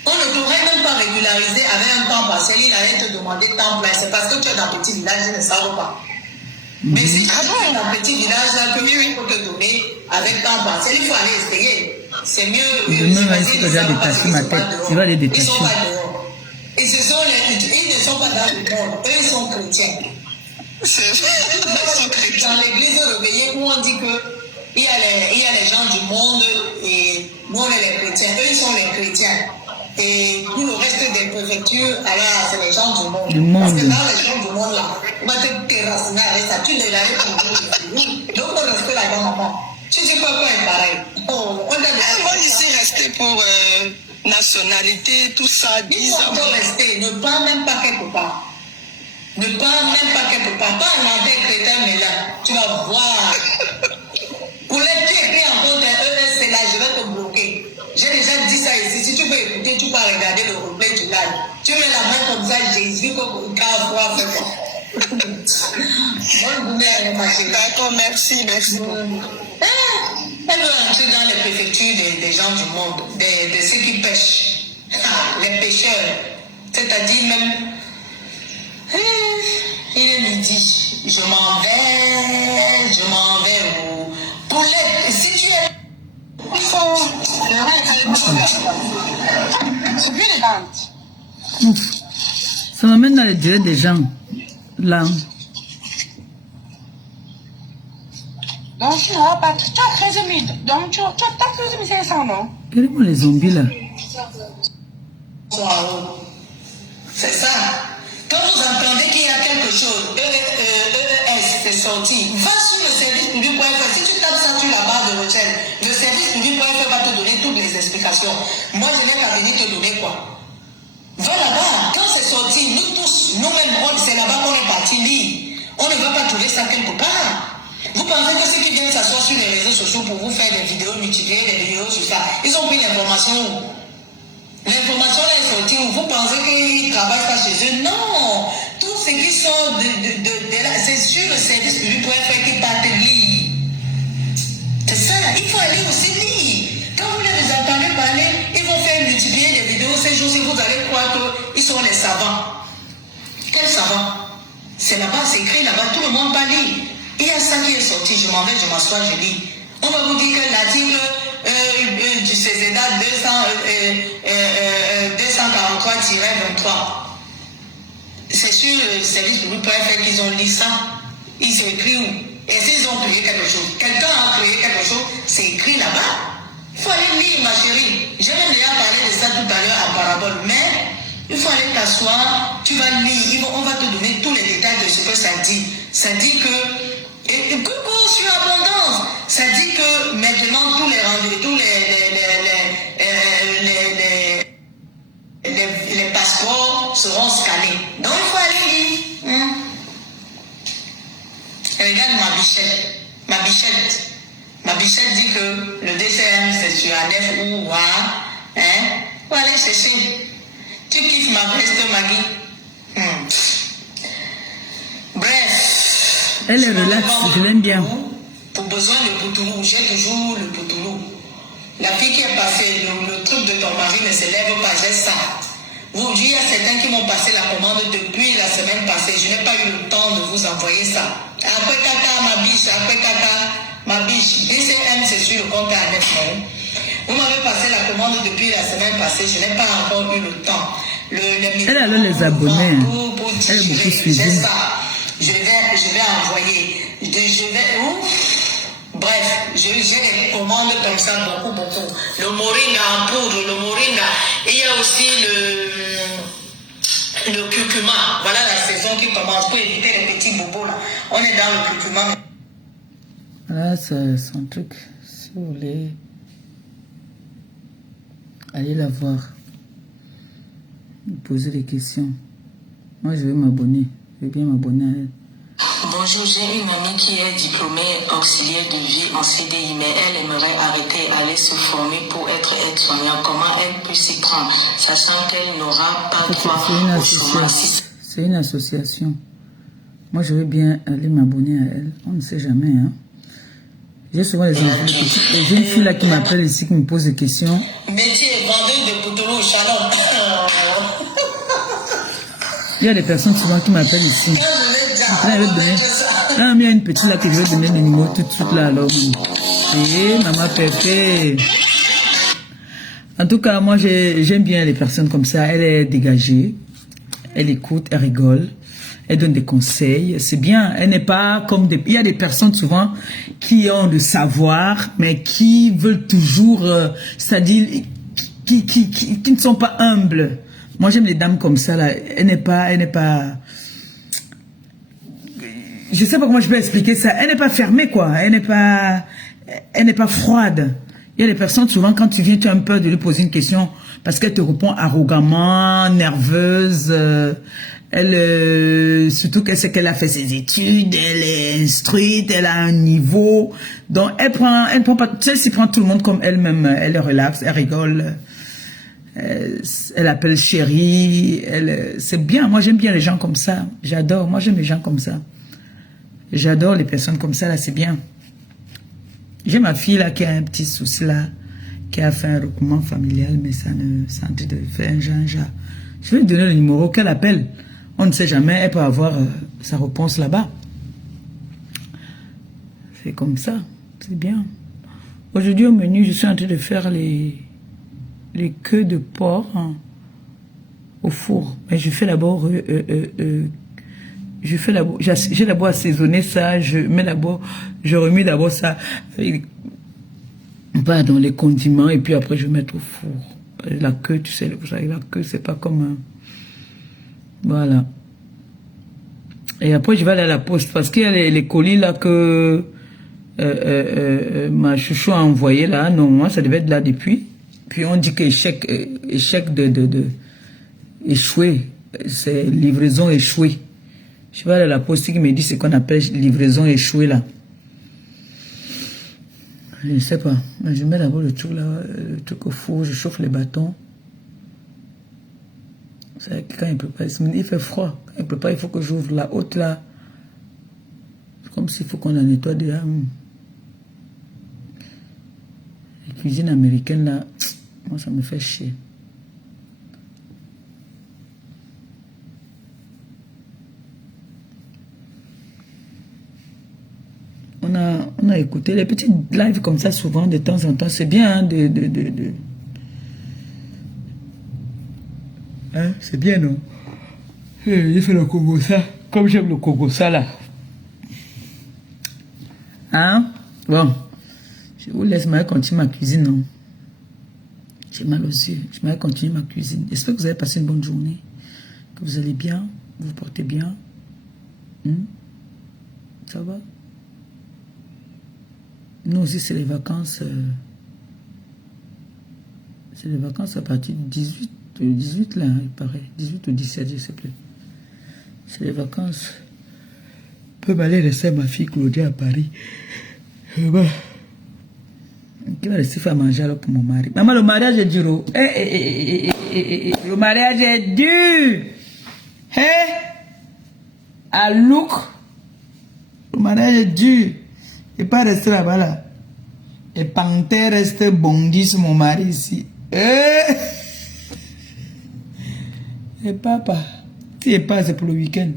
On ne t'aurait même pas régularisé avec un temps passé, il allait te demander temps plein. C'est parce que tu es dans un petit village, ils ne savent pas. Mais si tu es dans un petit village, là, que il faut te donner avec temps passé, il faut aller essayer. C'est mieux. Demain, il faut que j'aille détacher ma tête. Je vais aller détacher. Ils sont pas dehors. Ils ne sont pas dans le monde. Eux, ils sont chrétiens. Dans l'église réveillée où on dit que il y a les gens du monde et nous, on est les chrétiens. Eux, ils sont les chrétiens. Et tout le reste des préfectures, alors, c'est les gens du monde. Parce que dans les gens du monde, là, On va te terrasser avec ça. Tu ne l'avais pas compris. Donc, on reste là-bas, maman. Tu sais quoi est pareil. Oh, on a des... Moi, je suis restée pour nationalité, tout ça, 10 ans. Il faut rester. Ne pars même pas quelque part. Ne pars même pas quelque part. Pas un abbé chrétien, mais là, tu vas voir. Pour les tu écris encore des ES, là, je vais te bloquer. J'ai déjà dit ça ici. Si tu veux écouter, tu peux regarder le replay du live. Tu mets la main comme ça, Jésus, comme Carrefour, fait quoi. D'accord, merci. Elle veut entrer dans les préfectures des gens du monde, de ceux qui pêchent. Les pêcheurs. C'est-à-dire même... il est midi. Je m'en vais. Pour les... Si tu es... Il faut... C'est bien les bandes. Ça m'amène dans les directs des gens. Là. Donc, tu n'auras pas... Tu as 13 000. Donc, tu as 13 500, non? Quels sont les zombies là? C'est ça. Quand vous entendez qu'il y a quelque chose, EES, c'est sorti, va sur le service public.fr. Si tu tapes ça sur la barre de recherche, le service public.fr va te donner toutes les explications. Moi, je n'ai qu'à venir te donner quoi. Va là-bas. Quand c'est sorti, nous tous, nous-mêmes, c'est là-bas qu'on est parti lire. On ne va pas trouver ça quelque part. Vous pensez que ceux qui viennent s'asseoir sur les réseaux sociaux pour vous faire des vidéos, multiplier des vidéos sur ça, ils ont pris l'information où? L'information là est sortie où? Vous pensez qu'ils ne travaillent pas chez eux? Non! Tout ce qui sort de là, c'est sur le service public.fr qu'ils partent lire. C'est ça, il faut aller aussi lire. Quand vous les entendez parler, ils vont faire multiplier des vidéos ces jours-ci, vous allez croire qu'ils sont les savants. Quels savants? C'est là-bas, c'est écrit là-bas, tout le monde va lire. Il y a ça qui est sorti, je m'en vais, je m'assois, je lis. On va vous dire que l'article du CZA 243-23, c'est sur le service public.fr qu'ils ont lu ça. Ils ont écrit où? Et s'ils ont créé quelque chose, quelqu'un a créé quelque chose, c'est écrit là-bas. Il faut aller lire, ma chérie. J'ai même déjà parlé de ça tout à l'heure en parabole, mais il faut aller t'asseoir, tu vas lire, on va te donner tous les détails de ce que ça dit. Ça dit que et coucou sur abondance. Ça dit que maintenant tous les rendez-vous, tous les passeports seront scannés. Donc il faut aller lire. Regarde ma bichette. Ma bichette dit que le DCM c'est sur Anef ou Wa. Faut aller chercher. Tu kiffes ma veste, Maggie. Bref. Elle est relax, je l'aime bien. Pour besoin de Poutoulou, j'ai toujours le Poutoulou. La fille qui est passée, le truc de ton mari ne se lève pas, j'ai ça. Il y a certains qui m'ont passé la commande depuis la semaine passée. Je n'ai pas eu le temps de vous envoyer ça. Après caca, ma biche. DCM, c'est sur le compte à 9. Vous m'avez passé la commande depuis la semaine passée. Je n'ai pas encore eu le temps. Elle a les abonnés. Elle est beaucoup suivie. C'est ça. Je vais envoyer. Bref, j'ai des commandes comme ça, beaucoup. Le moringa en poudre, le moringa. Et il y a aussi le curcuma. Voilà la saison qui commence pour éviter les petits bobos là. On est dans le curcuma. Voilà, c'est son truc. Si vous voulez, allez la voir. Poser des questions. Moi, je vais m'abonner. Je vais bien m'abonner à elle. Bonjour, j'ai une amie qui est diplômée auxiliaire de vie en CDI, mais elle aimerait arrêter, aller se former pour être aide-soignante. Comment elle peut s'y prendre, sachant qu'elle n'aura pas droit au chômage? C'est une association. Moi, je vais bien aller m'abonner à elle. On ne sait jamais. Hein. J'ai souvent les jeunes filles là qui m'appellent ici, qui me posent des questions. Métier, vendeuse de Poutoulou, Shalom. Il y a des personnes souvent qui m'appellent ici. Là, je vais te donner. Là, il y a une petite là que je vais donner le numéro tout de suite là alors. Et maman Pépé. En tout cas, moi j'aime bien les personnes comme ça. Elle est dégagée. Elle écoute, elle rigole. Elle donne des conseils. C'est bien. Elle n'est pas comme des... Il y a des personnes souvent qui ont le savoir, mais qui veulent toujours... c'est-à-dire qui ne sont pas humbles. Moi, j'aime les dames comme ça, là. Elle n'est pas... je sais pas comment je peux expliquer ça. Elle n'est pas fermée, quoi. Elle n'est pas froide. Il y a des personnes, souvent, quand tu viens, tu as un peu de lui poser une question parce qu'elle te répond arrogamment, nerveuse. Surtout qu'elle sait qu'elle a fait ses études, elle est instruite, elle a un niveau. Donc, elle prend pas, celle-ci prend tout le monde comme elle-même. Elle relaxe, elle rigole. Elle appelle chérie. C'est bien. Moi, j'aime bien les gens comme ça. J'adore. Moi, j'aime les gens comme ça. J'adore les personnes comme ça, là, c'est bien. J'ai ma fille, là, qui a un petit souci, là, qui a fait un recoupement familial, mais ça ne sentait de faire un genre. Je vais lui donner le numéro qu'elle appelle. On ne sait jamais, elle peut avoir sa réponse là-bas. C'est comme ça, c'est bien. Aujourd'hui, au menu, je suis en train de faire les queues de porc au four. Mais je fais d'abord... j'ai d'abord assaisonné ça, je remets d'abord ça, dans les condiments, et puis après je vais mettre au four. La queue, tu sais, la queue, c'est pas comme... voilà. Et après, je vais aller à la poste, parce qu'il y a les colis là que ma chouchou a envoyé là. Normalement, ça devait être là depuis. Puis on dit que échec de échoué. C'est livraison échouée. Je vais aller à la poste qui me dit ce qu'on appelle livraison échouée là. Je ne sais pas. Mais je mets d'abord le truc là, le truc au four, je chauffe les bâtons. C'est quand il peut pas, il fait froid. Quand il peut pas, il faut que j'ouvre la haute là. C'est comme s'il faut qu'on la nettoie déjà. La cuisine américaine là, moi ça me fait chier. On a écouté les petits lives comme ça souvent de temps en temps. C'est bien hein, hein, c'est bien non? Il fait le kogosa. Comme j'aime le kogosa là. Hein? Bon. Je vous laisse continuer ma cuisine non? J'ai mal aux yeux. Je vais continuer ma cuisine. J'espère que vous avez passé une bonne journée. Que vous allez bien. Vous vous portez bien. Ça va? Nous aussi, c'est les vacances. C'est les vacances à partir du 18 là, il paraît. 18 ou 17, je ne sais plus. C'est les vacances. Je peux aller laisser ma fille Claudia à Paris. Qui va laisser faire manger alors pour mon mari. Maman, le mariage est dur. Le mariage est dur. À Louk. Le mariage est dur. Et pas rester là-bas là. Et panthère reste bondi sur mon mari ici. Et papa, si il passe pour le week-end.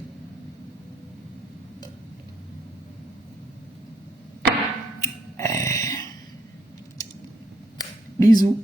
Bisous.